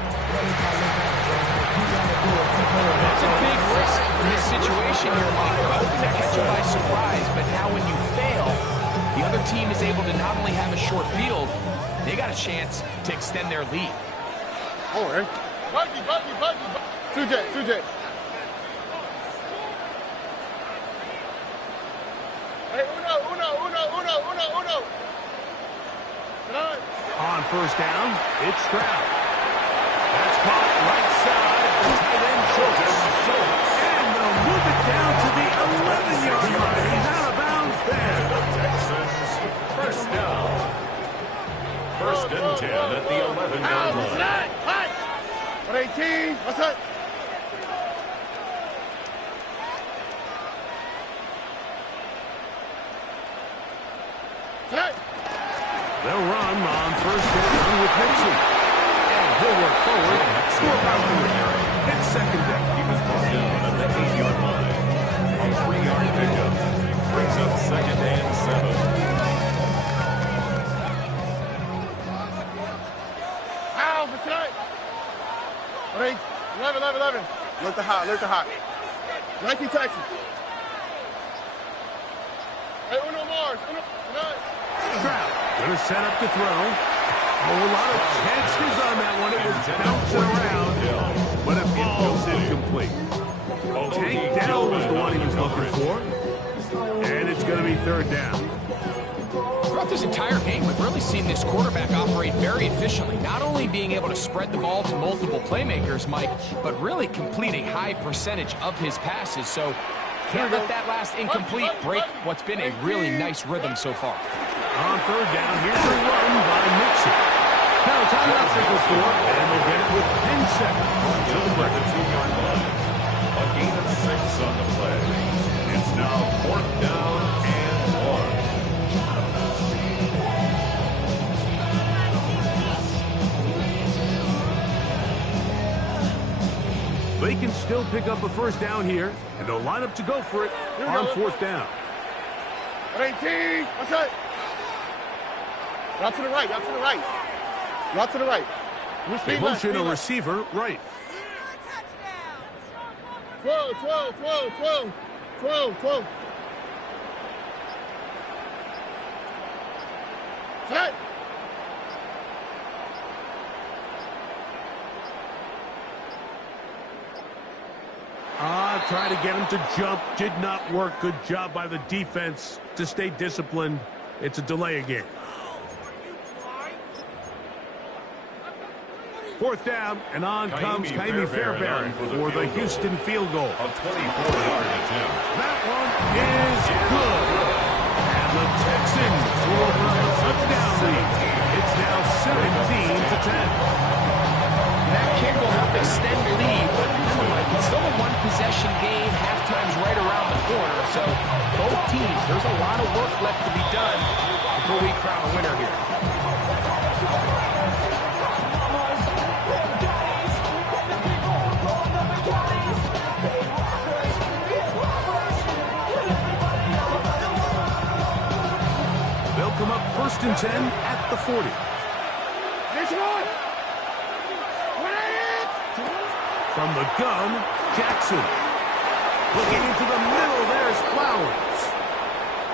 That's a big risk in this situation here, Mike. You're hoping to catch them by surprise, but now when you fail, the other team is able to not only have a short field, they got a chance to extend their lead. Oh, eh? Buggy. 2J. Hey, uno. On first down, it's Stroud. That's caught right side. The tight end Schultz. And they'll move it down to the 11-yard line. He's out of bounds there. The Texans first down. 1st and 10 at the 11-yard line. 118. What's up? They'll run on first down with Nixon. And he'll work forward. Score out the return. It's 2nd down. He was brought down at the 8-yard line. A 3-yard pickup brings up 2nd and 7. Ow, for tonight. 11. Look the hot. 19 Texans. Hey, uno Mars. Uno. Stroud going to set up to throw. Oh, a lot of chances on that one. It was bouncing around, but it falls incomplete. Tank down was the one he was looking for. And it's going to be third down. Throughout this entire game, we've really seen this quarterback operate very efficiently, not only being able to spread the ball to multiple playmakers, Mike, but really complete a high percentage of his passes. So can't let that last incomplete break what's been a really nice rhythm so far. On third down, here's a run by Mixon. Now, timeout signal for, and they'll get it with 10 seconds until the break. 2-yard line. A gain of 6 on the play. It's now 4th down and 1. They can still pick up a first down here, and they'll line up to go for it on 4th down. 18. What's that? Out to the right. Out to the right. Out to the right. They motion a receiver right. 12, 12, 12, 12, 12, 12. Set. Trying to get him to jump. Did not work. Good job by the defense to stay disciplined. It's a delay again. 4th down, and on comes Kaimi Fairbairn for the Houston field goal. A 24-yard attempt. That one is good. And the Texans will open up a touchdown lead. It's now 17-10. That kick will help extend the lead, but remember, Mike, it's still a one-possession game. Halftime's right around the corner, so both teams, there's a lot of work left to be done before we crown a winner here. They'll come up 1st and 10 at the 40. From the gun, Jackson. Looking into the middle, there's Flowers.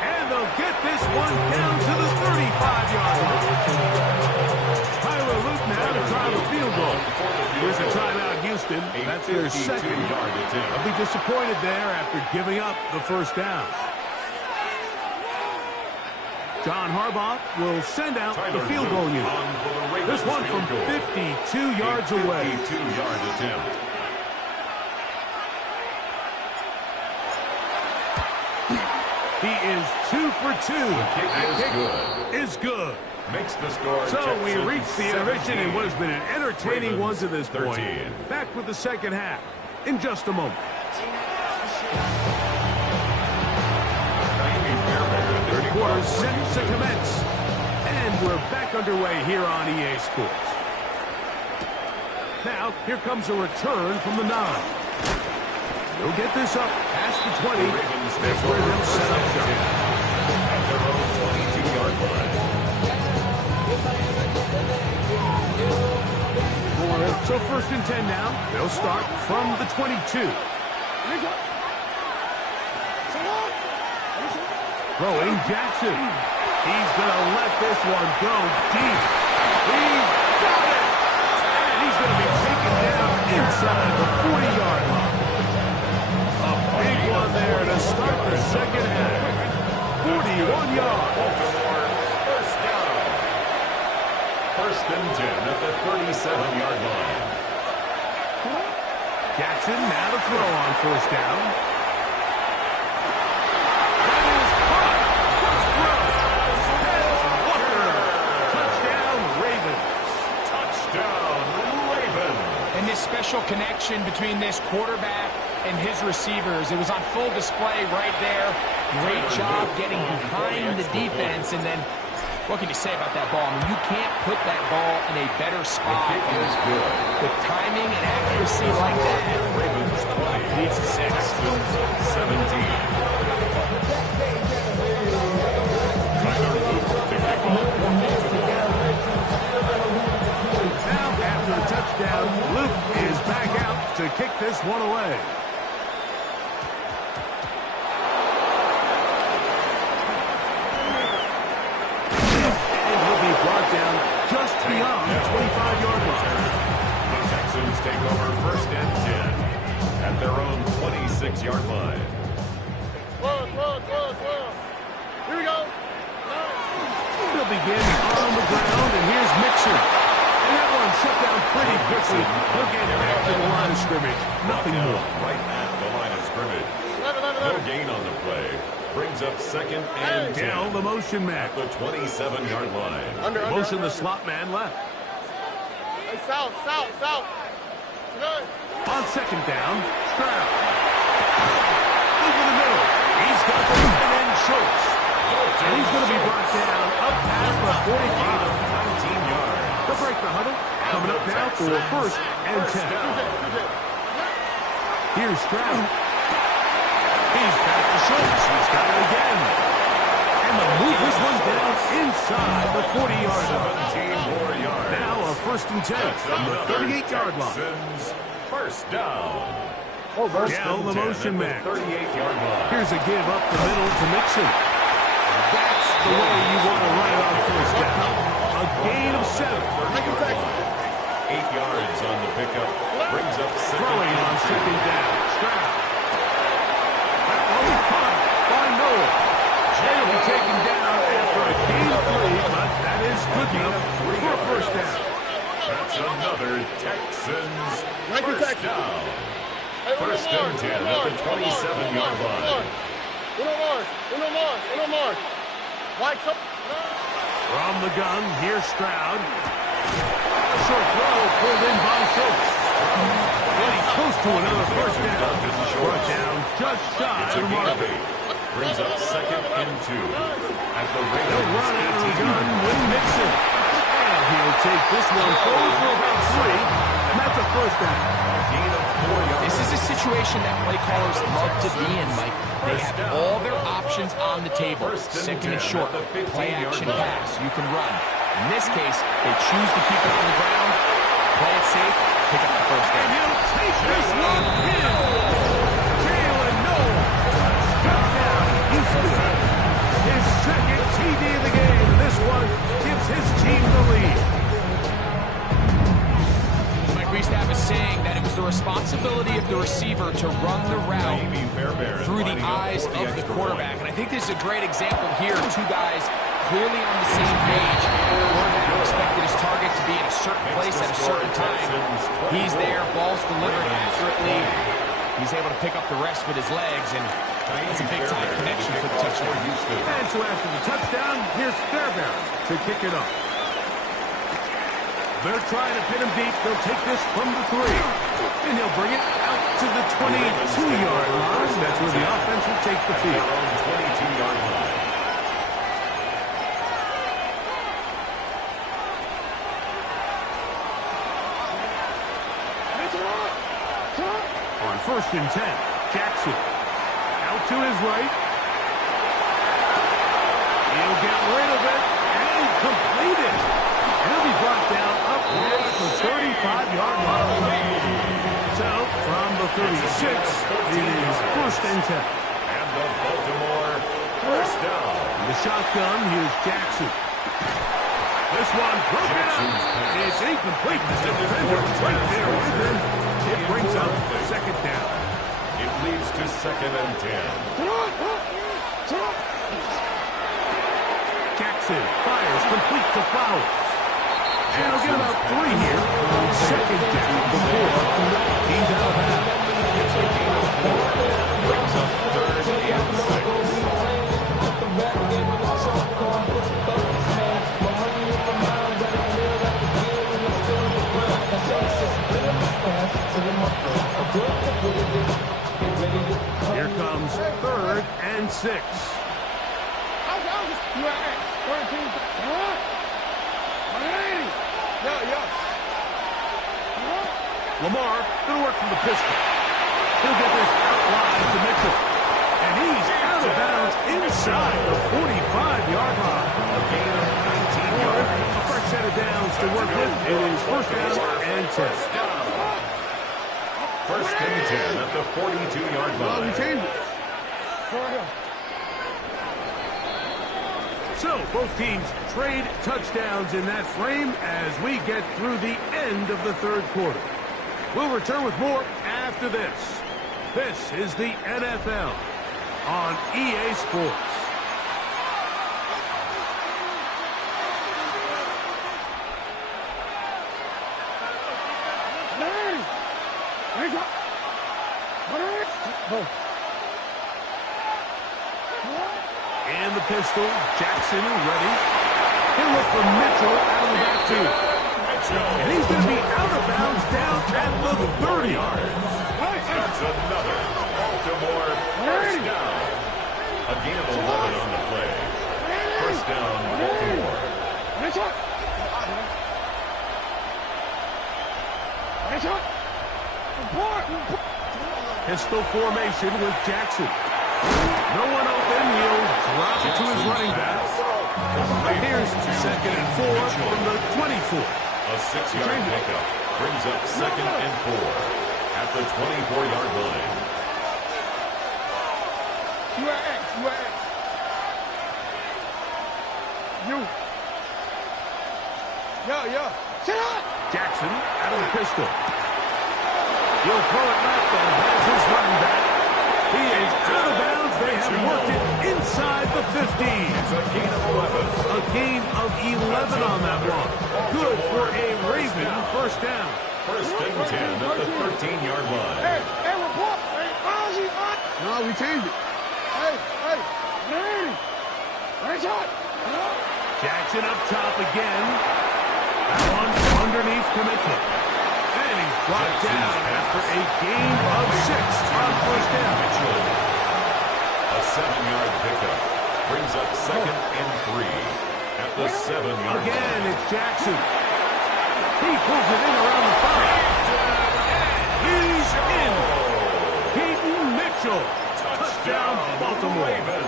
And they'll get this one down to the 35-yard line. Tyler Luke now to try the field goal. Here's a timeout, Houston. That's their second. They'll be disappointed there after giving up the first down. John Harbaugh will send out the field goal unit. This one from 52 yards away. 52-yard attempt. He is 2 for 2. The kick is good. Makes the score. So we reach the intermission in what has been an entertaining one to this 13. point. Back with the second half in just a moment. Third quarter set to commence. And we're back underway here on EA Sports. Now, here comes a return from the 9. He'll get this up past the 20. That's where they'll set up shop. At their own 22-yard line. So 1st and 10 now. They'll start from the 22. Throwing Jackson. He's going to let this one go deep. He's got it. And he's going to be taken down inside the 40-yard line. A big one there to start the second half. 41 yards. Baltimore, first down. 1st and 10 at the 37-yard line. Jackson now to throw on 1st down. Special connection between this quarterback and his receivers. It was on full display right there. Great job getting behind the defense. And then, what can you say about that ball? I mean, you can't put that ball in a better spot. With timing and accuracy like that, leads to 6. 17. Tyler Luke to kick off. Now, after the touchdown, Luke is back out to kick this one away. And he'll be brought down just Ravens take over 1st and 10 at their own 26-yard line. Here we go. They'll begin on the ground, and here's Mixon. And that one shut down pretty quickly. He'll get back to the line of scrimmage. Nothing more. Right at the line of scrimmage. No gain on the play. Brings up 2nd and 10. Down the motion man. The 27-yard line. Motion the slot man left. Hey, south. Good. On 2nd down, Stroud. Over the middle. He's got the tight end Schultz. And he's going to be brought down up past the 45. 19 yards. They'll break the huddle. Coming up now for 1st and 10. Here's Stroud. He's back to Schultz. He's got it again. And they'll move this one down inside the 40-yard line. 17 more yards. Now a 1st and 10 from the 38-yard line. Texans, 1st down. Down the motion man. 38-yard line. Here's a give up the middle to Mixon. That's the way you want to run it on 1st down. A gain of 7. 8 yards on the pickup. Brings up 2nd Throwing on and 2nd down. Stroud. That one caught by Noah. He'll be taken down after a gain of 3, but that is good enough for a 1st down. That's another Texans 1st down. Hey, 1st and 10 at the 27-yard line. Uno more. White up. From the gun, here's Stroud. A short throw pulled in by Schultz. Getting close to another 1st down. Brought down just shy It's a of the gain mark. of 8. Brings up 2nd and 2 at the They'll run out of the 18 gun with Mixon. And he'll take this one forward for about 3, and that's a 1st down. gain of 4 yards. This is a situation that play callers love to be in, Mike. They have all their options on the table. 2nd and short, play action pass, you can run. In this case, they choose to keep it on the ground, play it safe, pick up the 1st down. And he'll take this one in. Jalen Noah. Touchdown, Houston. His 2nd TD of the game. This one gives his team the lead. Mike, we used to have a saying that it was the responsibility of the receiver to run the route through the eyes of the quarterback. And I think this is a great example here. 2 guys clearly on the same page. The quarterback expected his target to be in a certain place at a certain time. He's there, ball's delivered accurately. He's able to pick up the rest with his legs, and that's a big-time connection for the touchdown. And so after the touchdown, here's Fairbairn to kick it off. They're trying to pin him deep. They'll take this from the 3. And he'll bring it out to the 22-yard line. That's where the offense will take the field. 22-yard line. On 1st and 10, Jackson. Out to his right. He'll get rid of it and complete it. He'll be brought down up past the 35-yard line. So, from the 36, it is 1st and 10. And the Baltimore 1st down. The shotgun, here's Jackson. This one broken up. It's incomplete. The defender's right there with him. It brings up 2nd down. It leads to 2nd and 10. Jackson fires complete to Flowers. And he'll get about 3 here on 2nd down before he's out of bounds. It's a gain of 4. Brings up 3rd and 6. Here comes 3rd and 6. Lamar going to work from the pistol. He'll get this outline to Mitchell. And he's out of bounds inside the 45-yard line. A gain of 19 yards. A fresh set of downs to work with. It is 1st down and 10. 1st and 10 at the 42-yard line. So, both teams trade touchdowns in that frame as we get through the end of the 3rd quarter. We'll return with more after this. This is the NFL on EA Sports. And the pistol, Jackson ready. He'll look for Mitchell out of the backfield. And he's going to be out of bounds down at the 30. That's another Baltimore first down. A gain of 11 on the play. First down, Baltimore. Pistol formation with Jackson. No one open. He'll drop it to his running back. Here's 2nd and 4 from the 24. A 6-yard pickup brings up 2nd and 4 at the 24-yard line. You are X. You are X. You. Yo. Shut up. Jackson out of the pistol. He'll throw it left and has his running back. He is out of bounds. They have worked it inside the 15. It's a gain of 11. A gain of 11 on that one. Good for a Raven first down. First and 10 at the 13-yard line. Hey, report. Hey, Ozzy. No, we changed it. Hey. Nice shot. Jackson up top again. That one underneath to Mitchell. And he's brought down after a gain of 6 on first down. Mitchell. A 7-yard pickup brings up 2nd and 3 at the 7-yard line. Again, it's Jackson. He pulls it in around the 5. He's in. Peyton Mitchell. Touchdown, Baltimore. Ravens.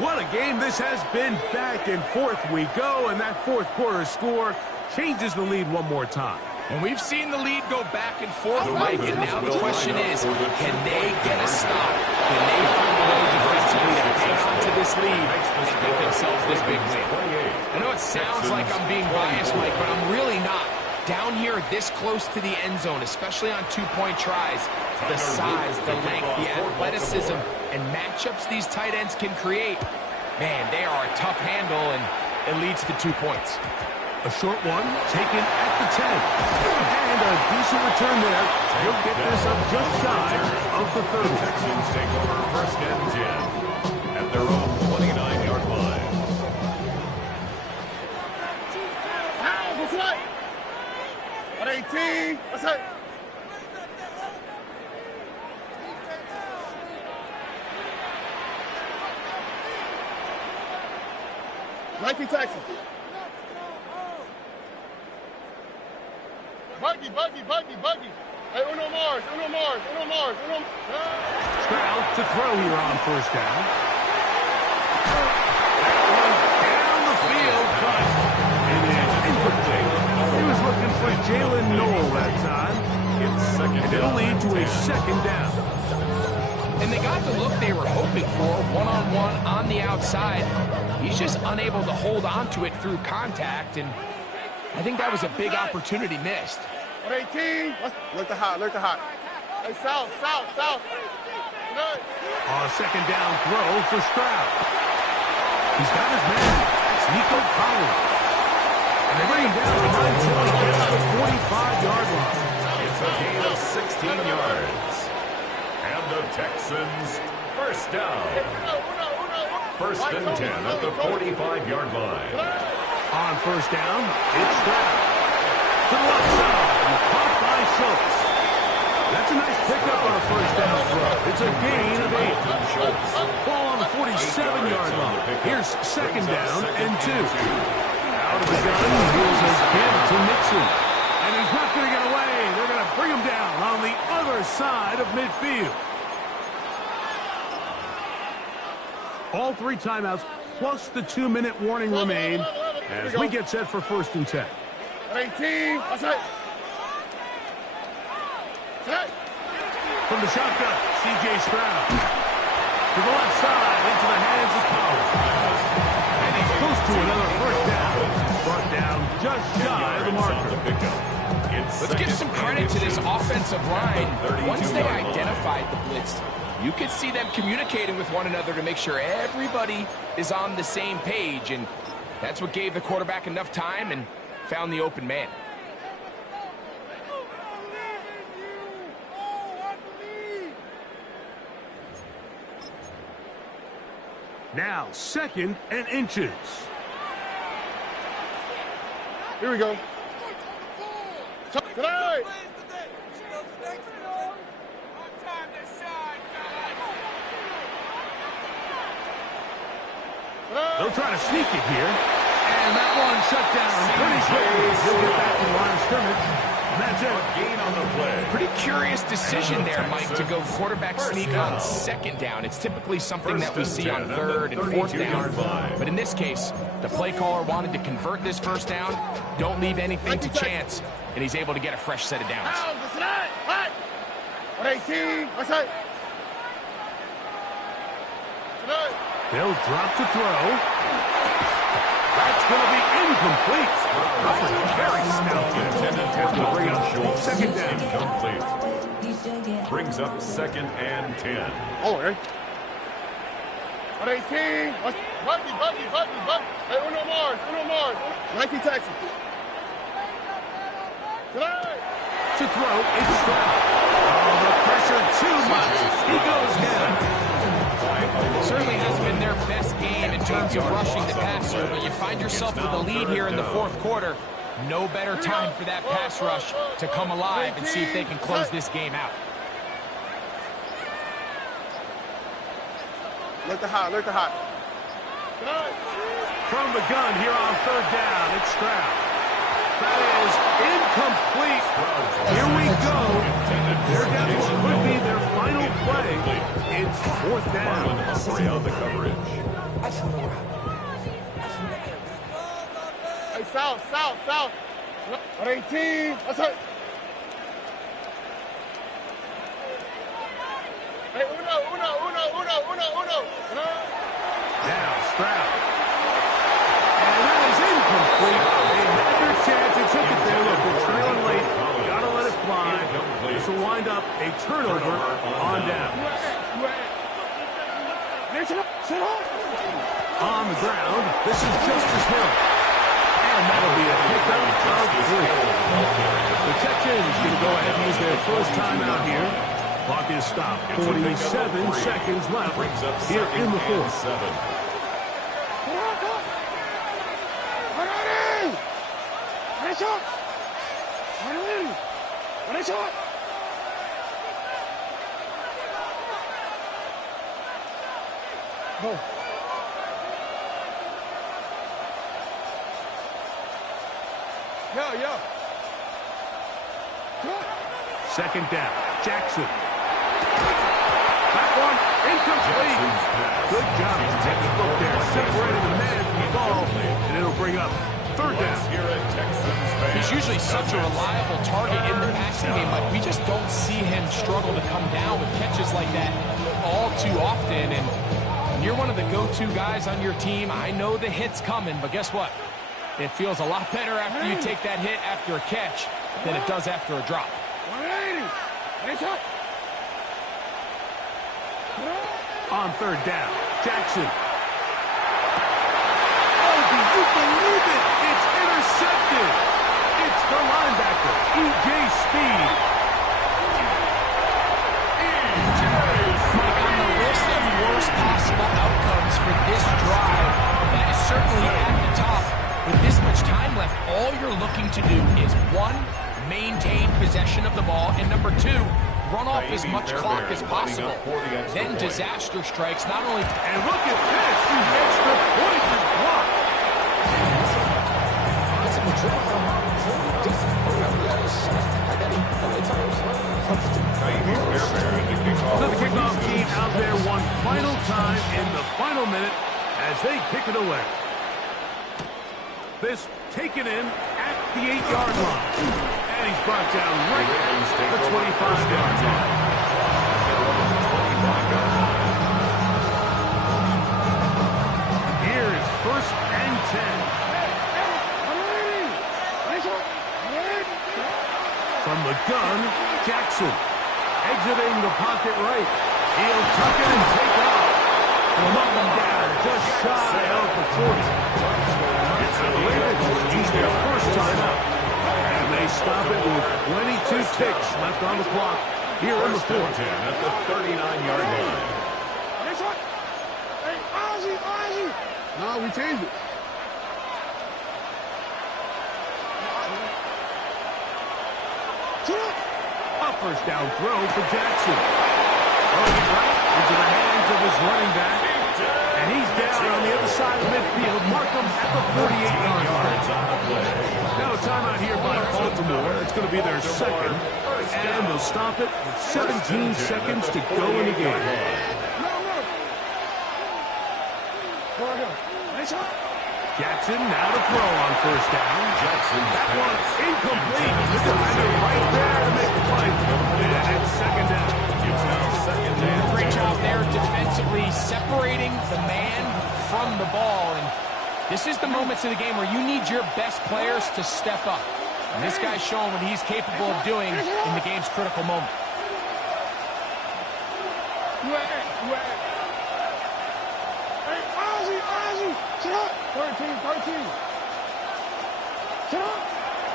What a game this has been. Back and forth we go, and that fourth quarter score changes the lead one more time. And we've seen the lead go back and forth, Mike, and now the question is, can they get a stop? Can they find a way defensively to hang on to this lead and get themselves this big win? I know it sounds like I'm being biased, Mike, but I'm really not. Down here this close to the end zone, especially on two-point tries, the size, the length, the athleticism, and matchups these tight ends can create, man, they are a tough handle, and it leads to 2 points. A short one taken at the 10. And a decent return there. He'll get this up just shy of the 30. Texans take over first and 10 at their own 29-yard line. What's that? 18. What's that? Nike Texas. Buggy. Hey, Uno Mars. Stroud to throw here on first down. Down the field, but it is incomplete. He was looking for Jalen Noel that time. It's second And it'll down. lead to a second down. And they got the look they were hoping for, one-on-one on the outside. He's just unable to hold on to it through contact, and I think that was a big opportunity missed. 18. Look the hot. Hey, south. On a second down throw for Stroud. He's got his man. That's Nico Collins. And they bring him down behind until he gets to the 45-yard line. It's a gain of 16 yards. And the Texans first down. First and 10 at the 45-yard line. On first down, it's Stroud. To the left side, and caught by Schultz. That's a nice pickup on a first down throw. It's a gain of 8. Ball on the 47-yard line. Here's second down and 2. Out of the gun, here's a give to Nixon. And he's not going to get away. They're going to bring him down on the other side of midfield. All 3 timeouts, plus the 2-minute warning remain as we get set for first and 10. 18. What's that? From the shotgun, C.J. Stroud. To the left side, into the hands of Powell. And he's close to another first down. Brought down just shy of the marker. It's Let's give some credit to this offensive line. Once they identified the blitz, you could see them communicating with one another to make sure everybody is on the same page, and that's what gave the quarterback enough time and found the open man. Now, 2nd and inches. Here we go. Tonight. They'll try to sneak it here. And that one shut down pretty quickly. He'll get back to the line of scrimmage. And that's it. Gain on the play. Pretty curious decision there, Mike, to go quarterback sneak on 2nd down. It's typically something that we see on 3rd and 4th down. But in this case, the play caller wanted to convert this 1st down. Don't leave anything to chance. And he's able to get a fresh set of downs. 118. What's that? They'll drop to throw. That's going to be incomplete. Very stout. Intended to bring up 2nd down. Incomplete. Brings up 2nd and 10. Oh, hey. 118. Buggy. Hey, uno more. 19 Texas. Tonight. To throw, it's Stroud. Oh, the pressure too much. He goes down. Certainly hasn't been their best game in terms of rushing the passer, but you find yourself with a lead here in the 4th quarter. No better time for that pass rush to come alive and see if they can close this game out. Look the hot. From the gun here on 3rd down, it's Stroud. That is incomplete. Here we go. They're down to what could be their final play. It's 4th down. On the coverage. Hey, south. 118. What's that? Hey, uno. Now Stroud. And that is incomplete. They had their chance. They took it there. Look, they're trailing late. Gotta let it fly. This will wind up a turnover on down. On the ground, this is Justice Hill. And that'll be a pickup of 3. The Texans going to go ahead and use their first timeout here. Clock is stopped. 47 seconds left here in the 4th. Yeah. 2nd down. Jackson. That one incomplete. Good job. Textbook there. Separated the man from the ball. And it'll bring up 3rd down. He's usually such a reliable target in the passing game, but we just don't see him struggle to come down with catches like that all too often. And when you're one of the go-to guys on your team, I know the hit's coming, but guess what? It feels a lot better after you take that hit after a catch than it does after a drop. 180. On 3rd down, Jackson. Oh, do you believe it? It's intercepted. It's the linebacker, E.J. Speed. On the list of worst possible outcomes for this drive, that is certainly at the top. With this much time left, all you're looking to do is, 1, maintain possession of the ball, and number 2, run off as much clock as possible. Then disaster strikes, not only... And look at this, the extra point is blocked. So the kickoff team out there one final time in the final minute as they kick it away. This taken in at the 8-yard line. And he's brought down right at the 25-yard line. Here is 1st and 10. gun, Jackson. Exiting the pocket right. He'll tuck it and take off. From up and down, just shy of the 40. It's the Ravens use their first time out. And they stop it with 22 ticks left on the clock here in the fourth. At the 39-yard line. No, we changed it. A first down throw for Jackson. Throwing it right into the hands of his running back. And he's down on the other side of midfield. Mark him at the 48-yard line. Now a timeout here by Baltimore. It's going to be their second. And they'll stop it with 17 seconds to go in the game. Jackson now to throw on first down. That one's incomplete. The defender right there to make the play. And it's second down. Great job there defensively separating the man from the ball. And this is the moments of the game where you need your best players to step up. And this guy's showing what he's capable of doing in the game's critical moment.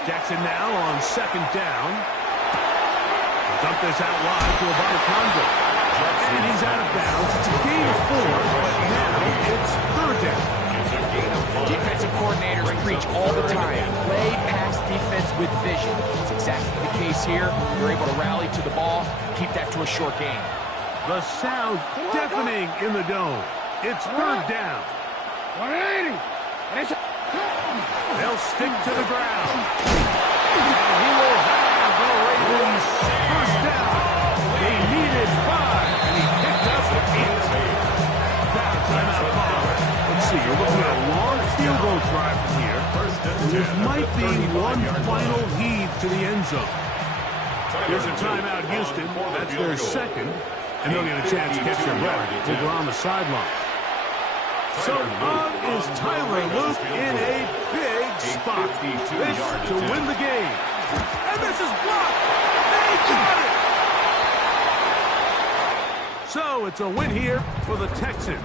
Jackson now on second down. Dump this out wide to Abataconda. And he's out of bounds. It's a gain of 4, but now it's third down. Defensive coordinators preach all the time. Play pass defense with vision. That's exactly the case here. They're able to rally to the ball, keep that to a short game. The sound deafening in the dome. It's third down. 180. They'll stick to the ground. And he will have the Ravens first down. They needed 5, and he picked up 8. Now timeout call. Let's see, you're looking at a long field goal drive from here. There might be one final heave to the end zone. Here's a timeout, Houston. That's their second. And they'll get a chance to catch their breath over on the sideline. So on is Tyler Luke in a big spot. This to win the game. And this is blocked. They got it. So it's a win here for the Texans.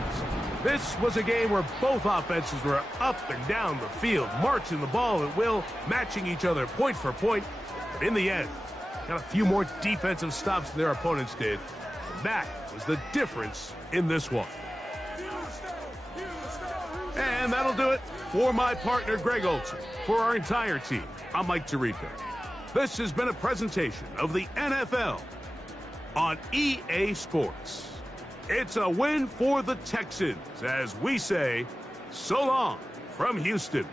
This was a game where both offenses were up and down the field, marching the ball at will, matching each other point for point. But in the end, got a few more defensive stops than their opponents did. And that was the difference in this one. And that'll do it for my partner, Greg Olson. For our entire team, I'm Mike Tirico. This has been a presentation of the NFL on EA Sports. It's a win for the Texans, as we say, so long from Houston.